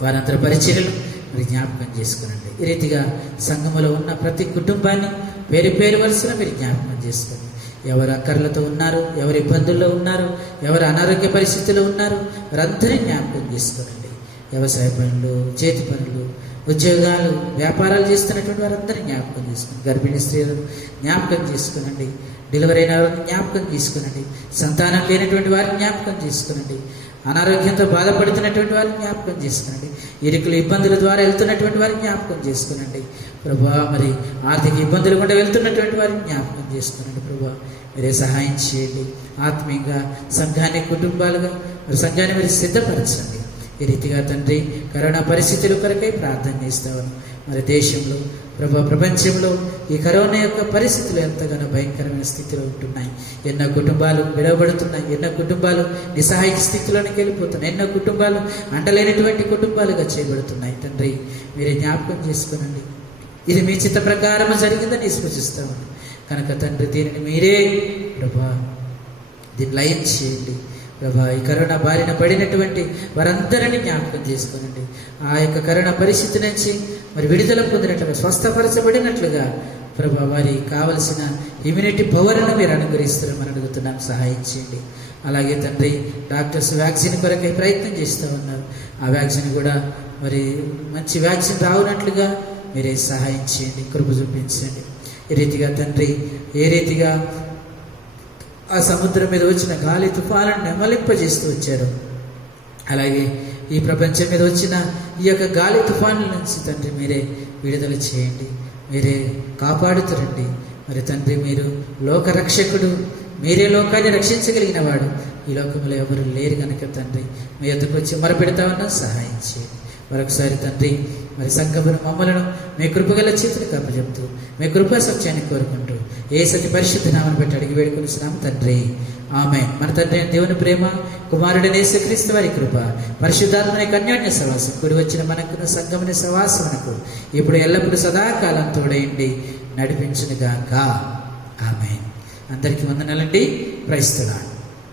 వారందరి పరిచర్యలు మీరు జ్ఞాపకం చేసుకునండి. ఈ రీతిగా సంఘములో ఉన్న ప్రతి కుటుంబాన్ని పేరు పేరు వరుసలో మీరు జ్ఞాపకం చేసుకోండి. ఎవరు అక్కర్లతో ఉన్నారు, ఎవరు ఇబ్బందుల్లో ఉన్నారు, ఎవరు అనారోగ్య పరిస్థితుల్లో ఉన్నారు, వారందరినీ జ్ఞాపకం చేసుకోనండి. వ్యవసాయ పనులు, చేతి పనులు, ఉద్యోగాలు, వ్యాపారాలు చేస్తున్నటువంటి వారందరినీ జ్ఞాపకం చేసుకోండి. గర్భిణీ స్త్రీలను జ్ఞాపకం చేసుకునండి. డెలివరీ అయిన వారిని జ్ఞాపకం తీసుకునండి. సంతానం లేనటువంటి వారిని జ్ఞాపకం చేసుకునండి. అనారోగ్యంతో బాధపడుతున్నటువంటి వారిని జ్ఞాపకం చేసుకునండి. ఇరుకులు ఇబ్బందుల ద్వారా వెళ్తున్నటువంటి వారిని జ్ఞాపకం చేసుకునండి. ప్రభా, మరి ఆర్థిక ఇబ్బందులు కూడా వెళ్తున్నటువంటి వారిని జ్ఞాపకం చేసుకునండి. ప్రభా, మీరే సహాయం చేయండి. ఆత్మీయంగా సంఘాన్ని, కుటుంబాలుగా మరి సంఘాన్ని మీరు సిద్ధపరచండి. ఈ రీతిగా తండ్రి, కరోనా పరిస్థితుల కొరకై ప్రార్థన చేస్తాను. మరి దేశంలో ప్రభా, ప్రపంచంలో ఈ కరోనా యొక్క పరిస్థితులు ఎంతగానో భయంకరమైన స్థితిలో ఉంటున్నాయి. ఎన్నో కుటుంబాలు విడవబడుతున్నాయి, ఎన్నో కుటుంబాలు నిస్సహాయక స్థితిలోనికి వెళ్ళిపోతున్నాయి, ఎన్నో కుటుంబాలు అంటలేనటువంటి కుటుంబాలుగా చేయబడుతున్నాయి. తండ్రి, మీరే జ్ఞాపకం చేసుకోనండి. ఇది మీ చిత్త ప్రకారం జరిగిందని సూచిస్తాము కనుక తండ్రి, దీనిని మీరే ప్రభా దీన్ని లయం చేయండి ప్రభా. ఈ కరోనా బారిన పడినటువంటి వారందరినీ జ్ఞాపకం చేసుకోనండి. ఆ యొక్క కరోనా పరిస్థితి నుంచి మరి విడుదల పొందినట్లుగా, స్వస్థపరచబడినట్లుగా ప్రభా, వారికి కావలసిన ఇమ్యూనిటీ పవర్ను మీరు అనుగ్రహిస్తారని అడుగుతున్నాం. సహాయం చేయండి. అలాగే తండ్రి, డాక్టర్స్ వ్యాక్సిన్ కొరకై ప్రయత్నం చేస్తూ ఉన్నారు. ఆ వ్యాక్సిన్ కూడా మరి మంచి వ్యాక్సిన్ రావునట్లుగా మీరే సహాయం చేయండి, కృప చూపించండి. ఈ రీతిగా తండ్రి, ఏ రీతిగా ఆ సముద్రం మీద వచ్చిన గాలి తుఫాలను నెమలింపజేస్తూ వచ్చారు, అలాగే ఈ ప్రపంచం మీద వచ్చిన ఈ యొక్క గాలి తుఫానుల నుంచి తండ్రి మీరే విడుదల చేయండి, మీరే కాపాడుతారండి. మరి తండ్రి, మీరు లోకరక్షకుడు, మీరే లోకాన్ని రక్షించగలిగిన వాడు. ఈ లోకంలో ఎవరు లేరు కనుక తండ్రి, మీ యొద్దకు వచ్చి మొరపెడతా ఉన్నా, సహాయం చేయండి. మరొకసారి తండ్రి, మరి సంఘమును మమ్మలను మీ కృపగల చేతులకు అప్పచెప్తూ మీ కృపా సత్యాన్ని కోరుకుంటూ ఏ సతి పరిశుద్ధ నామను బట్టి అడిగి వేడుకొనిస్తున్నాం తండ్రి, ఆమేన్. మన తండ్రి దేవుని ప్రేమ, కుమారుడైన యేసుక్రీస్తు వారి కృప, పరిశుద్ధాత్మని అన్యోన్య సహవాసం కూడి వచ్చిన మనకు సంఘముని సహవాసమునకు ఇప్పుడు ఎల్లప్పుడూ సదాకాలం తోడైండి నడిపించునుగాక. ఆమేన్. అందరికీ వందనాలండి. Praise the lord.